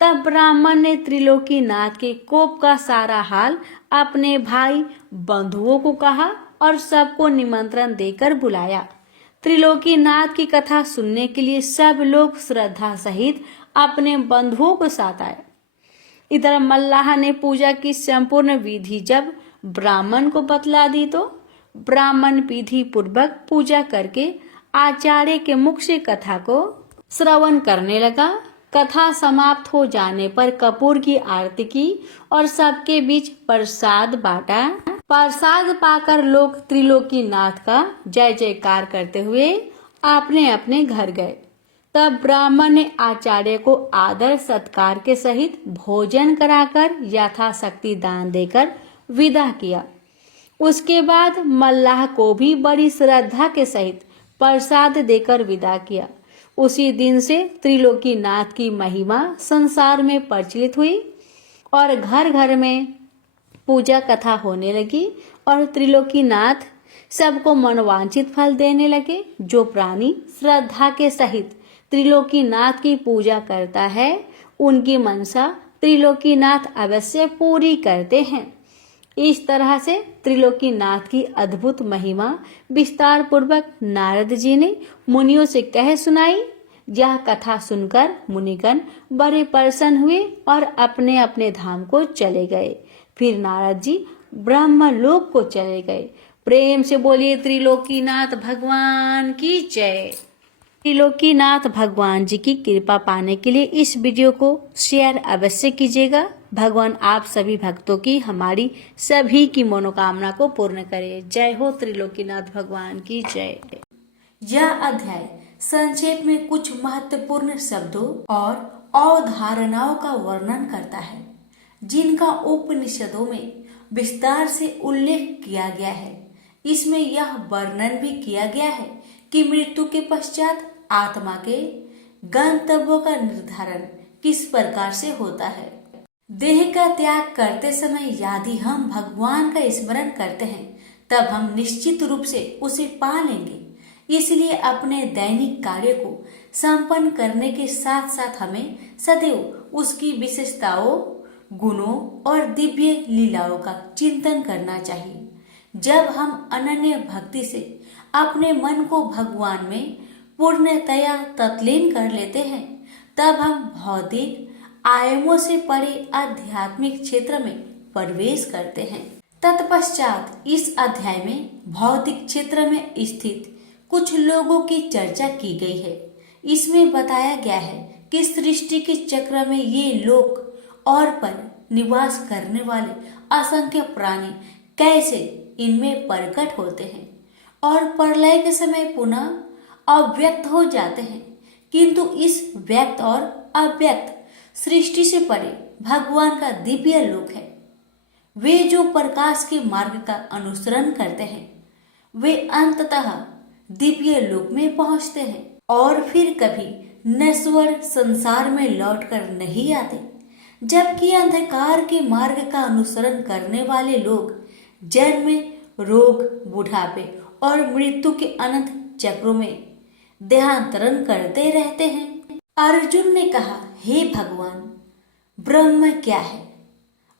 तब ब्राह्मण ने त्रिलोकीनाथ के कोप का सारा हाल अपने भाई बंधुओं को कहा और सबको निमंत्रण देकर बुलाया। त्रिलोकीनाथ की कथा सुनने के लिए सब लोग श्रद्धा सहित अपने बंधुओं को साथ आए। इधर मल्लाह ने पूजा की संपूर्ण विधि जब ब्राह्मण को बतला दी तो ब्राह्मण विधि पूर्वक पूजा करके आचार्य के मुख से कथा को श्रवण करने लगा। कथा समाप्त हो जाने पर कपूर की आरती की और सबके बीच प्रसाद बांटा। प्रसाद पाकर लोग त्रिलोकीनाथ का जय जयकार करते हुए अपने अपने घर गए। तब ब्राह्मण ने आचार्य को आदर सत्कार के सहित भोजन कराकर यथाशक्ति दान देकर विदा किया। उसके बाद मल्लाह को भी बड़ी श्रद्धा के सहित प्रसाद देकर विदा किया। उसी दिन से त्रिलोकीनाथ की महिमा संसार में प्रचलित हुई और घर घर में पूजा कथा होने लगी और त्रिलोकीनाथ सबको मनवांछित फल देने लगे। जो प्राणी श्रद्धा के सहित त्रिलोकीनाथ की पूजा करता है उनकी मनसा त्रिलोकीनाथ अवश्य पूरी करते हैं। इस तरह से त्रिलोकीनाथ की अद्भुत महिमा विस्तार पूर्वक नारद जी ने मुनियों से कह सुनाई। यह कथा सुनकर मुनिगण बड़े प्रसन्न हुए और अपने अपने धाम को चले गए। फिर नारद जी ब्रह्मलोक को चले गए। प्रेम से बोलिए त्रिलोकीनाथ भगवान की जय। त्रिलोकीनाथ भगवान जी की कृपा पाने के लिए इस वीडियो को शेयर अवश्य कीजिएगा। भगवान आप सभी भक्तों की हमारी सभी की मनोकामना को पूर्ण करे। जय हो त्रिलोकीनाथ भगवान की जय। यह अध्याय संक्षेप में कुछ महत्वपूर्ण शब्दों और अवधारणाओं का वर्णन करता है जिनका उपनिषदों में विस्तार से उल्लेख किया गया है। इसमें यह वर्णन भी किया गया है कि मृत्यु के पश्चात आत्मा के गंतव्यों का निर्धारण किस प्रकार से होता है। देह का त्याग करते समय यदि हम भगवान का स्मरण करते हैं तब हम निश्चित रूप से उसे पा लेंगे। इसलिए अपने दैनिक कार्य को संपन्न करने के साथ साथ हमें सदैव उसकी विशेषताओं, गुणों और दिव्य लीलाओं का चिंतन करना चाहिए। जब हम अनन्य भक्ति से अपने मन को भगवान में पूर्णतया तल्लीन कर लेते हैं तब हम भौतिक आयामों से परे आध्यात्मिक क्षेत्र में प्रवेश करते हैं। तत्पश्चात इस अध्याय में भौतिक क्षेत्र में स्थित कुछ लोगों की चर्चा की गई है। इसमें बताया गया है कि सृष्टि के चक्र में ये लोक और पर निवास करने वाले असंख्य प्राणी कैसे इनमें प्रकट होते हैं और प्रलय के समय पुनः अव्यक्त हो जाते हैं। किंतु इस व्यक्त और अव्यक्त सृष्टि से परे भगवान का दिव्य लोक है। वे जो प्रकाश के मार्ग का अनुसरण करते हैं वे अंततः दिव्य लोक में पहुंचते हैं और फिर कभी नश्वर संसार में लौटकर नहीं आते। जबकि अंधकार के मार्ग का अनुसरण करने वाले लोग जन्म, रोग, बुढ़ापे और मृत्यु के अनंत चक्रों में देहांतरण करते रहते हैं। अर्जुन ने कहा, हे भगवान, ब्रह्म क्या है,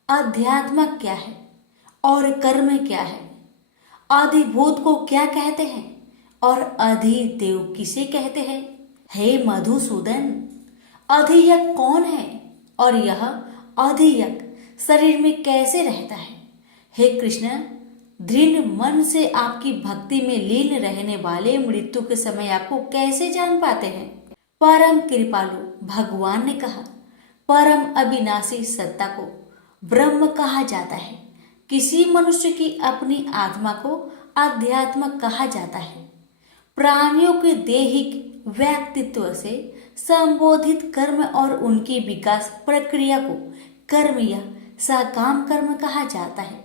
अध्यात्म क्या है और कर्म क्या है? आदिभूत को क्या कहते हैं और अधिदेव किसे कहते हैं? हे मधुसूदन, अधियज्ञ कौन है और यह अधियज्ञ शरीर में कैसे रहता है? हे कृष्ण, दृढ़ मन से आपकी भक्ति में लीन रहने वाले मृत्यु के समय आपको कैसे जान पाते हैं? परम कृपालु भगवान ने कहा, परम अविनाशी सत्ता को ब्रह्म कहा जाता है। किसी मनुष्य की अपनी आत्मा को अध्यात्म कहा जाता है। प्राणियों के दैहिक व्यक्तित्व से संबोधित कर्म और उनकी विकास प्रक्रिया को कर्म या सकाम कर्म कहा जाता है।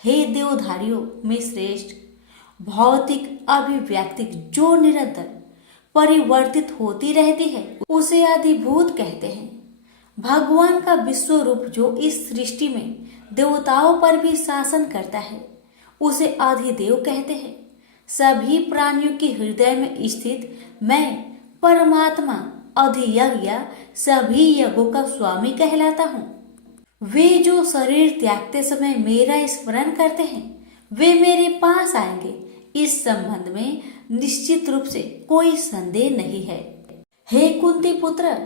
हे देवधारियों में श्रेष्ठ, भौतिक अभिव्यक्ति जो निरंतर परिवर्तित होती रहती है उसे अधिभूत कहते हैं। भगवान का विश्व रूप जो इस सृष्टि में देवताओं पर भी शासन करता है उसे अधिदेव कहते हैं। सभी प्राणियों के हृदय में स्थित मैं परमात्मा अधियज्ञ या सभी यज्ञों का स्वामी कहलाता हूँ। वे जो शरीर त्यागते समय मेरा स्मरण करते हैं वे मेरे पास आएंगे। इस संबंध में निश्चित रूप से कोई संदेह नहीं है। हे कुंती पुत्र,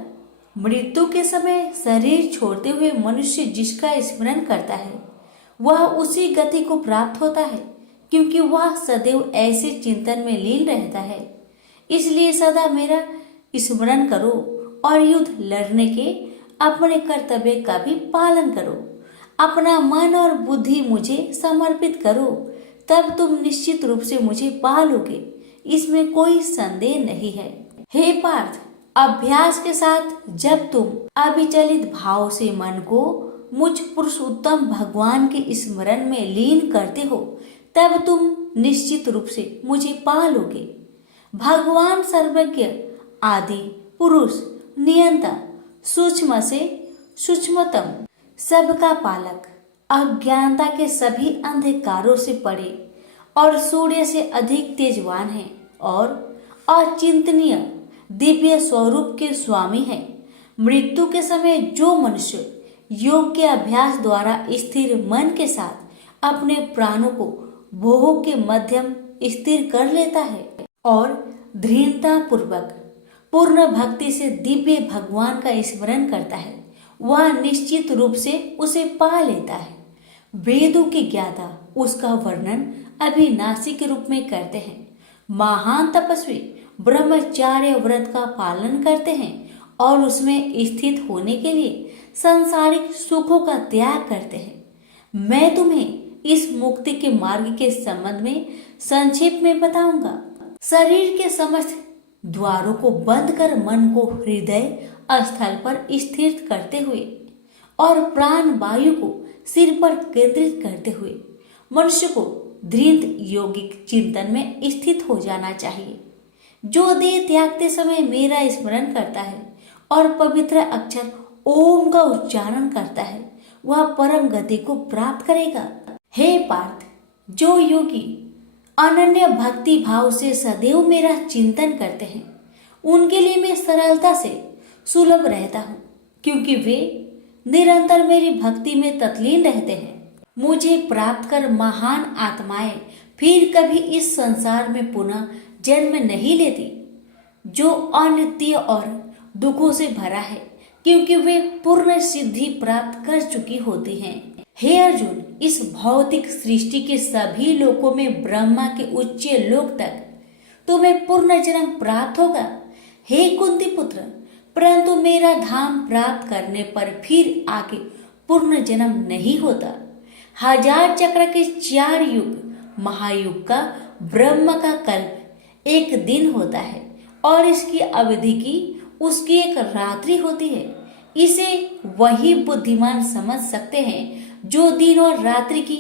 मृत्यु के समय शरीर छोड़ते हुए मनुष्य जिसका स्मरण करता है वह उसी गति को प्राप्त होता है, क्योंकि वह सदैव ऐसे चिंतन में लीन रहता है। इसलिए सदा मेरा स्मरण करो और युद्ध लड़ने के अपने कर्तव्य का भी पालन करो। अपना मन और बुद्धि मुझे समर्पित करो, तब तुम निश्चित रूप से मुझे पा लोगे। इसमें कोई संदेह नहीं है। हे पार्थ, अभ्यास के साथ जब तुम अविचलित भाव से मन को मुझ पुरुषोत्तम भगवान के स्मरण में लीन करते हो तब तुम निश्चित रूप से मुझे पा लोगे। भगवान सर्वज्ञ, आदि पुरुष, नियंता, सूक्ष्म से सूक्ष्मतम, सबका पालक, अज्ञानता के सभी अंधकारों से परे और सूर्य से अधिक तेजवान है और अचिंतनीय दिव्य स्वरूप के स्वामी है। मृत्यु के समय जो मनुष्य योग के अभ्यास द्वारा स्थिर मन के साथ अपने प्राणों को भोग के मध्यम स्थिर कर लेता है और दृढ़ता पूर्वक पूर्ण भक्ति से दिव्य भगवान का स्मरण करता है वह निश्चित रूप से उसे पा लेता है। वेदों के ज्ञाता उसका वर्णन अविनाशी के रूप में करते हैं। महान तपस्वी ब्रह्मचार्य व्रत का पालन करते हैं और उसमें स्थित होने के लिए सांसारिक सुखों का त्याग करते हैं। मैं तुम्हें इस मुक्ति के मार्ग के संबंध में संक्षेप में बताऊंगा। शरीर के समस्त द्वारों को बंद कर मन को हृदय स्थल पर स्थिर करते हुए और प्राण वायु को सिर पर केंद्रित करते हुए मनुष्य को दृढ़ योगिक चिंतन में स्थित हो जाना चाहिए। जो देह त्यागते समय मेरा स्मरण करता है और पवित्र अक्षर ओम का उच्चारण करता है वह परम गति को प्राप्त करेगा। हे पार्थ, जो योगी अनन्य भक्ति भाव से सदैव मेरा चिंतन करते हैं उनके लिए मैं सरलता से सुलभ रहता हूँ, क्योंकि वे निरंतर मेरी भक्ति में तत्लीन रहते हैं। मुझे प्राप्त कर महान आत्माएं फिर कभी इस संसार में पुनः जन्म नहीं लेती, जो अनित्य और दुखों से भरा है, क्योंकि वे पूर्ण सिद्धि प्राप्त कर चुकी होती हैं। हे अर्जुन, इस भौतिक सृष्टि के सभी लोकों में ब्रह्मा के उच्च लोक तक तुम्हें पूर्ण जन्म प्राप्त होगा। हे कुंती पुत्र, परंतु मेरा धाम प्राप्त करने पर फिर आगे पूर्ण जन्म नहीं होता। 1000 चक्र के 4 युग महायुग का ब्रह्म का कल्प एक दिन होता है और इसकी अवधि की उसकी एक रात्रि होती है। इसे वही बुद्धिमान समझ सकते हैं जो दिन और रात्रि की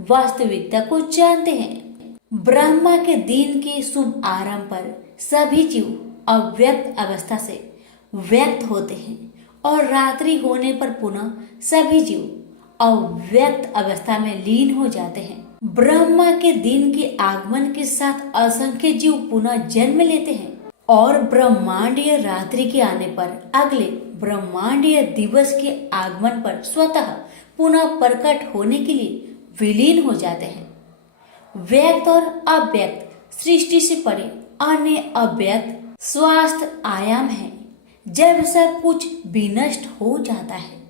वास्तविकता को जानते हैं। ब्रह्मा के दिन के शुभ आरंभ पर सभी जीव अव्यक्त अवस्था से व्यक्त होते हैं और रात्रि होने पर पुनः सभी जीव अव्यक्त अवस्था में लीन हो जाते हैं। ब्रह्मा के दिन के आगमन के साथ असंख्य जीव पुनः जन्म लेते हैं और ब्रह्मांडीय रात्रि के आने पर अगले ब्रह्मांडीय दिवस के आगमन पर स्वतः पुनः प्रकट होने के लिए विलीन हो जाते हैं। व्यक्त और अव्यक्त सृष्टि से परे अन्य अव्यक्त स्वास्थ्य आयाम है। जब सब कुछ विनष्ट हो जाता है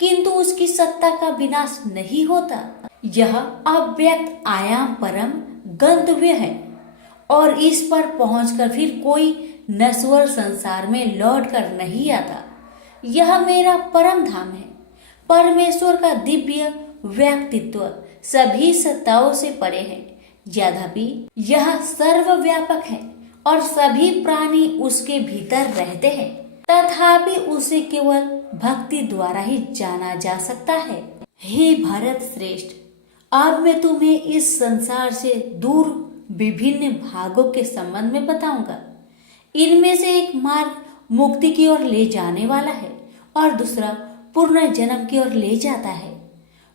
किंतु उसकी सत्ता का विनाश नहीं होता। यह अव्यक्त आयाम परम गंतव्य है और इस पर पहुंचकर फिर कोई नश्वर संसार में लौट कर नहीं आता। यह मेरा परम धाम है। परमेश्वर का दिव्य व्यक्तित्व सभी सत्ताओं से परे है, यद्यपि यह सर्वव्यापक है और सभी प्राणी उसके भीतर रहते हैं, तथापि उसे केवल भक्ति द्वारा ही जाना जा सकता है। हे भरत श्रेष्ठ, अब मैं तुम्हें इस संसार से दूर विभिन्न भागों के संबंध में बताऊंगा। इनमें से एक मार्ग मुक्ति की ओर ले जाने वाला है और दूसरा पूर्ण जन्म की ओर ले जाता है।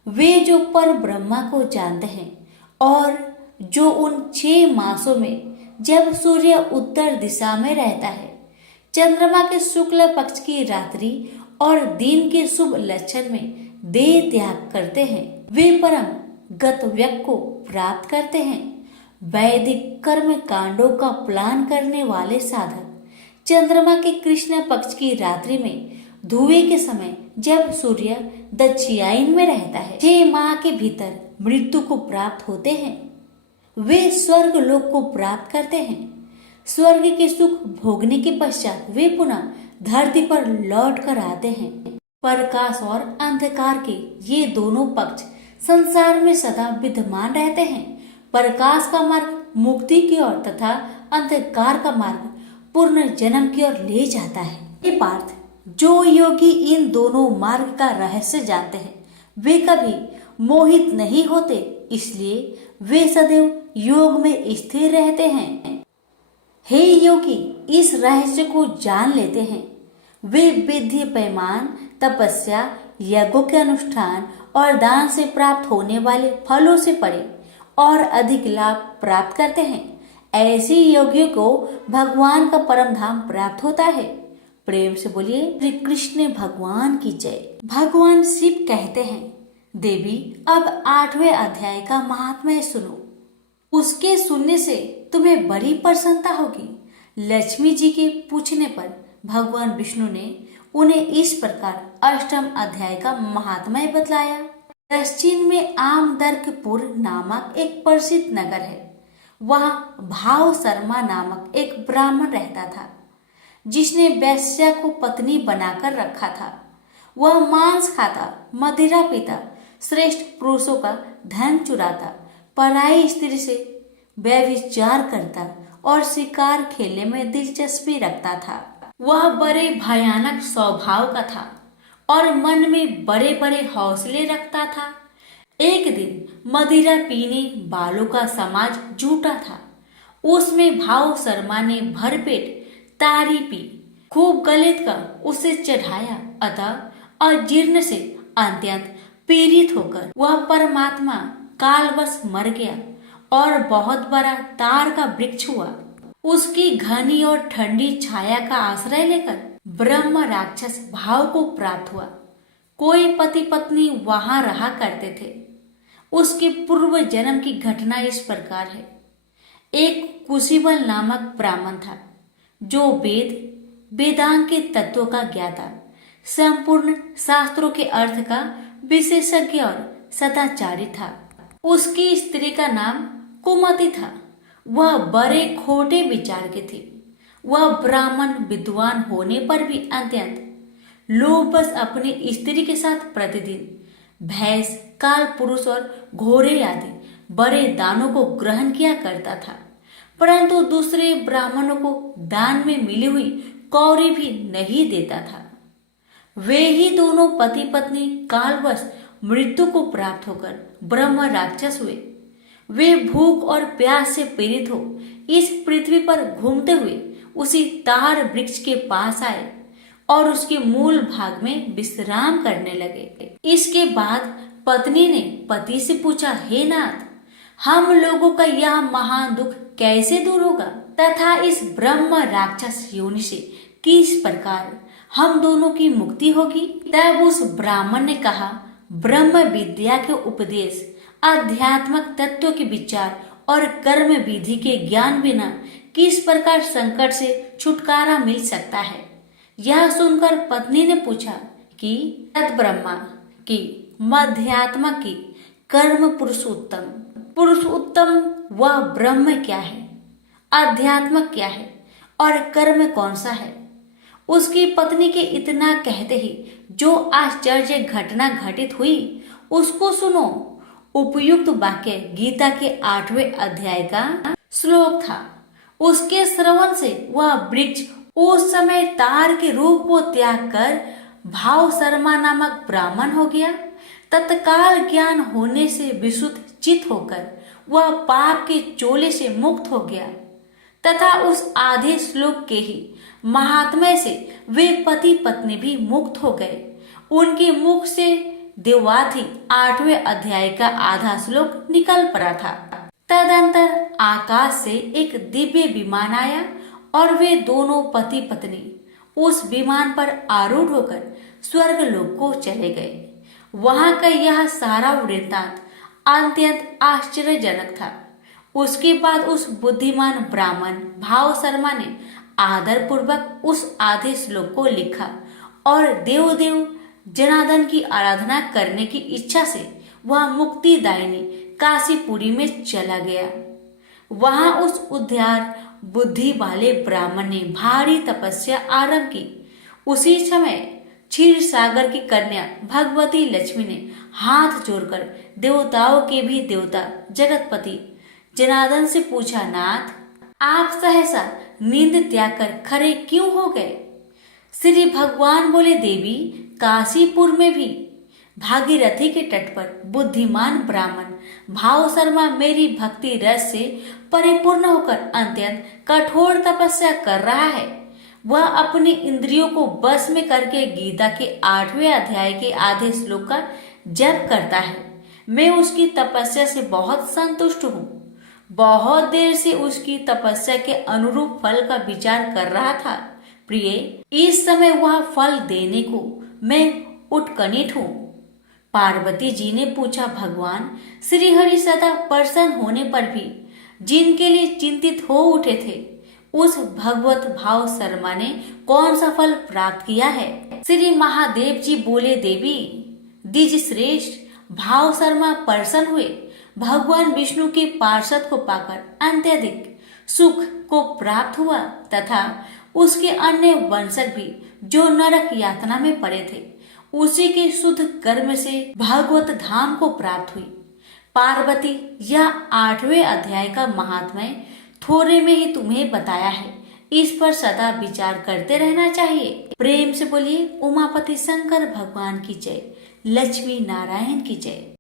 वे जो पर ब्रह्मा को जानते हैं और जो उन 6 मासों में जब सूर्य उत्तर दिशा में रहता है, चंद्रमा के शुक्ल पक्ष की रात्रि और दिन के शुभ लक्षण में देह त्याग करते हैं, वे परम गतव्यक को प्राप्त करते हैं। वैदिक कर्म कांडों का प्लान करने वाले साधक चंद्रमा के कृष्ण पक्ष की रात्रि में धुएं के समय जब सूर्य दक्षिणायन में रहता है 6 माह के भीतर मृत्यु को प्राप्त होते हैं। वे स्वर्ग लोक को प्राप्त करते हैं। स्वर्ग के सुख भोगने के पश्चात वे पुनः धरती पर लौट कर आते हैं। प्रकाश और अंधकार के ये दोनों पक्ष संसार में सदा विद्यमान रहते हैं। प्रकाश का मार्ग मुक्ति की ओर तथा अंधकार का मार्ग पूर्ण जन्म की ओर ले जाता है। हे पार्थ, जो योगी इन दोनों मार्ग का रहस्य जानते हैं वे कभी मोहित नहीं होते, इसलिए वे सदैव योग में स्थिर रहते हैं। हे योगी, इस रहस्य को जान लेते हैं वे विधि पैमान तपस्या यज्ञों के अनुष्ठान और दान से प्राप्त होने वाले फलों से परे और अधिक लाभ प्राप्त करते हैं। ऐसे योगियों को भगवान का परम धाम प्राप्त होता है। प्रेम से बोलिए श्री कृष्ण भगवान की जय। भगवान शिव कहते हैं, देवी अब 8वें अध्याय का महात्म्य सुनो। उसके सुनने से तुम्हें बड़ी प्रसन्नता होगी। लक्ष्मी जी के पूछने पर भगवान विष्णु ने उन्हें इस प्रकार 8वें अध्याय का महात्म्य बतलाया। दक्षिण में आमदर्कपुर नामक एक प्रसिद्ध नगर है। वहाँ भाव शर्मा नामक एक ब्राह्मण रहता था, जिसने वैश्या को पत्नी बनाकर रखा था। वह मांस खाता, मदिरा पीता, श्रेष्ठ पुरुषों का धन चुराता, पराई स्त्री से व्यभिचार करता और शिकार खेलने में दिलचस्पी रखता था। वह बड़े भयानक स्वभाव का था और मन में बड़े बड़े हौसले रखता था। एक दिन मदिरा पीने वालों का समाज जुटा था। उसमें भाव शर्मा ने भरपेट तारी पी, खूब गलित कर उसे चढ़ाया। अतः अजीर्ण से अत्यंत पीड़ित होकर वह परमात्मा कालवश मर गया और बहुत बड़ा तार का वृक्ष हुआ। उसकी घनी और ठंडी छाया का आश्रय लेकर ब्रह्म राक्षस भाव को प्राप्त हुआ। कोई पति पत्नी वहां रहा करते थे। उसके पूर्व जन्म की घटना इस प्रकार है। एक कुशीबल नामक ब्राह्मण था जो वेदांग के तत्वों का ज्ञाता, संपूर्ण शास्त्रों के अर्थ का विशेषज्ञ और सदाचारी था। उसकी स्त्री का नाम कुमति था। वह बड़े खोटे विचार की थी। वह ब्राह्मण विद्वान होने पर भी अत्यंत लोभवश अपनी स्त्री के साथ प्रतिदिन भैंस, काल पुरुष और घोड़े आदि बड़े दानों को ग्रहण किया करता था, परंतु दूसरे ब्राह्मणों को दान में मिली हुई कौड़ी भी नहीं देता था। वे ही दोनों पति पत्नी कालवश मृत्यु को प्राप्त होकर ब्रह्म राक्षस हुए। वे भूख और प्यास से पीड़ित हो इस पृथ्वी पर घूमते हुए उसी तार वृक्ष के पास आए और उसके मूल भाग में विश्राम करने लगे। इसके बाद पत्नी ने पति से पूछा, हे नाथ, हम लोगों का यह महान दुख कैसे दूर होगा तथा इस ब्रह्म राक्षस योनि से किस प्रकार हम दोनों की मुक्ति होगी? तब उस ब्राह्मण ने कहा, ब्रह्म विद्या के उपदेश, आध्यात्मिक तत्व के विचार और कर्म विधि के ज्ञान बिना किस प्रकार संकट से छुटकारा मिल सकता है? यह सुनकर पत्नी ने पूछा कि तत् ब्रह्मा की मध्यात्मा की कर्म पुरुषोत्तम वह ब्रह्म क्या है, अध्यात्म क्या है और कर्म कौन सा है? उसकी पत्नी के इतना कहते ही जो आश्चर्य घटना घटित हुई उसको सुनो। उपयुक्त वाक्य गीता के 8वें अध्याय का श्लोक था। उसके श्रवण से वह वृक्ष उस समय तार के रूप को त्याग कर भाव शर्मा नामक ब्राह्मण हो गया। तत्काल ज्ञान होने से विशुद्ध चित होकर वह पाप के चोले से मुक्त हो गया तथा उस आधे श्लोक के ही महात्म्य से वे पति पत्नी भी मुक्त हो गए। उनके मुख से देवाथी 8वें अध्याय का आधा श्लोक निकल पड़ा था। तदंतर आकाश से एक दिव्य विमान आया और वे दोनों पति पत्नी उस विमान पर आरूढ़ होकर स्वर्ग लोक को चले गए। वहां का यह सारा वृत्तांत अत्यंत आश्चर्यजनक था। उसके बाद उस बुद्धिमान ब्राह्मण भाव शर्मा ने आदर पूर्वक उस आधे श्लोक को लिखा और देव जनार्दन की आराधना करने की इच्छा से वह मुक्तिदायिनी काशीपुरी में चला गया। वहां उस उद्धार बुद्धि वाले ब्राह्मण ने भारी तपस्या आरंभ की। उसी समय क्षीर सागर की कन्या भगवती लक्ष्मी ने हाथ जोड़कर देवताओं के भी देवता जगतपति जनार्दन से पूछा, नाथ, आप सहसा नींद त्याग कर खड़े क्यों हो गए? श्री भगवान बोले, देवी, काशीपुर में भी भागीरथी के तट पर बुद्धिमान ब्राह्मण भाव शर्मा मेरी भक्ति रस से परिपूर्ण होकर अत्यंत कठोर तपस्या कर रहा है। वह अपनी इंद्रियों को बस में करके गीता के 8वें अध्याय के आधे श्लोक का जप करता है। मैं उसकी तपस्या से बहुत संतुष्ट हूँ। बहुत देर से उसकी तपस्या के अनुरूप फल का विचार कर रहा था। प्रिय, इस समय वह फल देने को मैं उत्कंठित हूँ। पार्वती जी ने पूछा, भगवान श्री हरि सदा प्रसन्न होने पर भी जिनके लिए चिंतित हो उठे थे, उस भगवत भाव शर्मा ने कौन सा फल प्राप्त किया है? श्री महादेव जी बोले, देवी, द्विज श्रेष्ठ भाव शर्मा प्रसन्न हुए। भगवान विष्णु के पार्षद को पाकर अत्यधिक सुख को प्राप्त हुआ तथा उसके अन्य वंशज भी जो नरक यातना में पड़े थे, उसी के शुद्ध कर्म से भागवत धाम को प्राप्त हुई। पार्वती यह 8वें अध्याय का महात्म्य थोड़े में ही तुम्हें बताया है, इस पर सदा विचार करते रहना चाहिए। प्रेम से बोलिए उमापति शंकर भगवान की जय, लक्ष्मी नारायण की जय।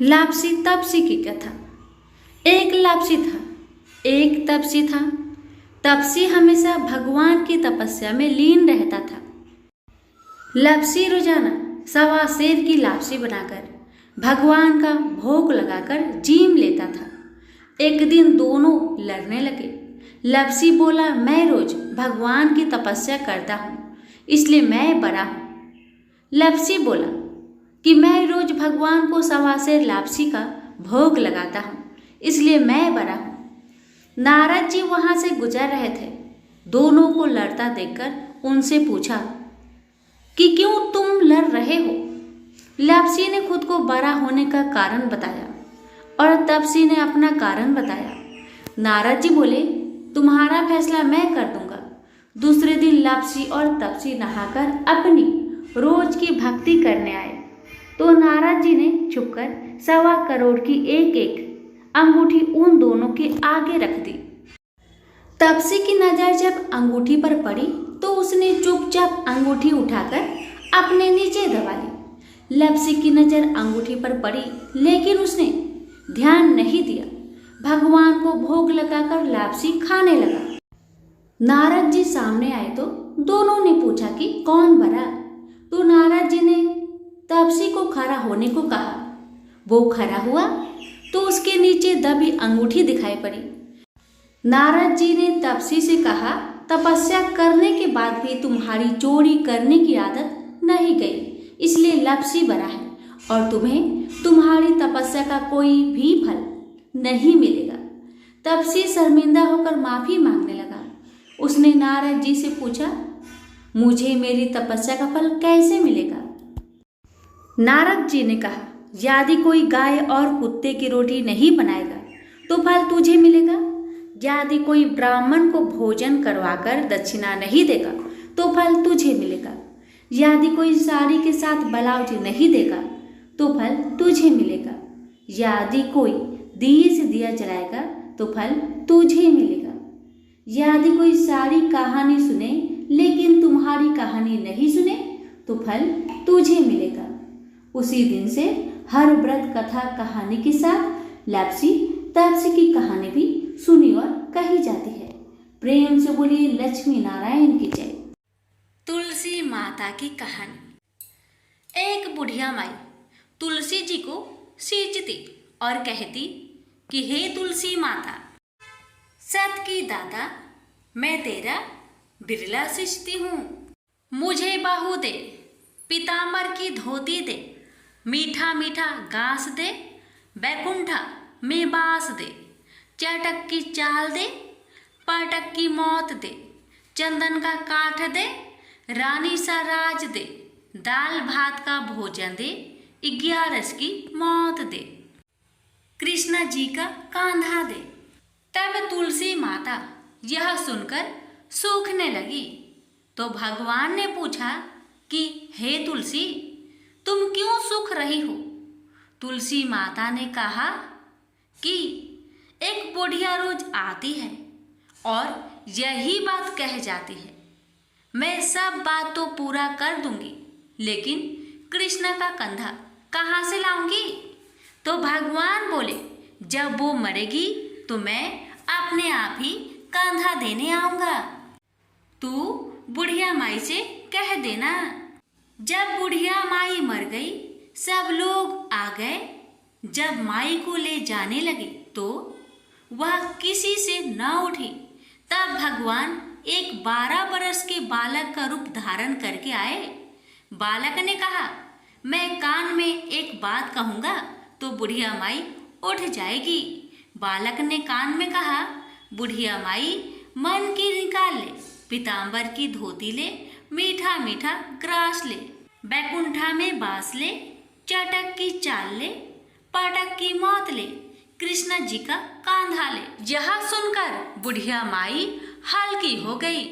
लापसी तपसी की कथा। एक लापसी था, एक तपसी था। तपसी हमेशा भगवान की तपस्या में लीन रहता था। लापसी रोजाना सवा सेर की लापसी बनाकर भगवान का भोग लगाकर जीम लेता था। एक दिन दोनों लड़ने लगे। लापसी बोला, मैं रोज भगवान की तपस्या करता हूँ, इसलिए मैं बड़ा हूँ। लापसी बोला कि मैं रोज भगवान को सवा सेर लापसी का भोग लगाता हूँ, इसलिए मैं बड़ा हूँ। नारद जी वहां से गुजर रहे थे। दोनों को लड़ता देखकर उनसे पूछा कि क्यों तुम लड़ रहे हो। लापसी ने खुद को बड़ा होने का कारण बताया और तपसी ने अपना कारण बताया। नारद जी बोले, तुम्हारा फैसला मैं कर दूंगा। दूसरे दिन लापसी और तपसी नहाकर अपनी रोज की भक्ति करने आए तो नारद जी ने छुपकर 1.25 करोड़ की एक एक अंगूठी उन दोनों के आगे रख दी। तपसी की नजर जब अंगूठी पर पड़ी तो उसने चुपचाप अंगूठी उठाकर अपने नीचे दबा ली। लापसी की नजर अंगूठी पर पड़ी लेकिन उसने ध्यान नहीं दिया। भगवान को भोग लगाकर लापसी खाने लगा। नारद जी सामने आए तो दोनों ने पूछा कि कौन बड़ा। तो नारद जी ने तपसी को खड़ा होने को कहा। वो खड़ा हुआ तो उसके नीचे दबी अंगूठी दिखाई पड़ी। नारद जी ने तपसी से कहा, तपस्या करने के बाद भी तुम्हारी चोरी करने की आदत नहीं गई, इसलिए लापसी बड़ा है और तुम्हें तुम्हारी तपस्या का कोई भी फल नहीं मिलेगा। तपसी शर्मिंदा होकर माफी मांगने लगा। उसने नारद जी से पूछा, मुझे मेरी तपस्या का फल कैसे मिलेगा। नारद जी ने कहा, यदि कोई गाय और कुत्ते की रोटी नहीं बनाएगा तो फल तुझे मिलेगा। यदि कोई ब्राह्मण को भोजन करवाकर दक्षिणा नहीं देगा तो फल तुझे मिलेगा। यदि कोई साड़ी के साथ ब्लाउज नहीं देगा तो फल तुझे मिलेगा। यदि कोई दिए से दिया जलाएगा तो फल तुझे मिलेगा। यदि कोई सारी कहानी सुने लेकिन तुम्हारी कहानी नहीं सुने तो फल तुझे मिलेगा। उसी दिन से हर व्रत कथा कहानी के साथ लापसी तपसी की कहानी भी सुनी और कही जाती है। प्रेम से बोलिए लक्ष्मी नारायण की जय। तुलसी माता की कहानी। एक बुढ़िया माई तुलसी जी को सींचती और कहती कि हे तुलसी माता, सत की दाता, मैं तेरा बिरला सींचती हूँ। मुझे बाहू दे, पीतांबर की धोती दे, मीठा मीठा घास दे, बैकुंठा में बास दे, चटक की चाल दे, पाटक की मौत दे, चंदन का काठ दे, रानी सा राज दे, दाल भात का भोजन दे, 11 की मौत दे, कृष्णा जी का कांधा दे। तब तुलसी माता यह सुनकर सूखने लगी तो भगवान ने पूछा कि हे तुलसी, तुम क्यों सूख रही हो। तुलसी माता ने कहा कि एक बुढ़िया रोज आती है और यही बात कह जाती है, मैं सब बात तो पूरा कर दूंगी लेकिन कृष्ण का कंधा कहाँ से लाऊंगी। तो भगवान बोले, जब वो मरेगी तो मैं अपने आप ही कंधा देने आऊंगा। तू बुढ़िया माई से कह देना। जब बुढ़िया माई मर गई सब लोग आ गए। जब माई को ले जाने लगे तो वह किसी से न उठी। तब भगवान एक 12 बरस के बालक का रूप धारण करके आए। बालक ने कहा, मैं कान में एक बात कहूँगा तो बुढ़िया माई उठ जाएगी। बालक ने कान में कहा, बुढ़िया माई मन की निकाल ले, पीतांबर की धोती ले, मीठा मीठा ग्रास ले, बैकुंठा में बास ले, चटक की चाल ले, पाटक की मौत ले, कृष्ण जी का कांधा ले। यह सुनकर बुढ़िया माई हल्की हो गई।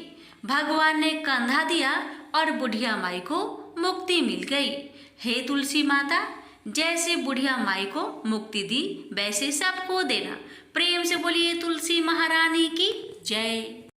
भगवान ने कंधा दिया और बुढ़िया माई को मुक्ति मिल गई। हे तुलसी माता, जैसे बुढ़िया माई को मुक्ति दी वैसे सबको देना। प्रेम से बोलिए तुलसी महारानी की जय।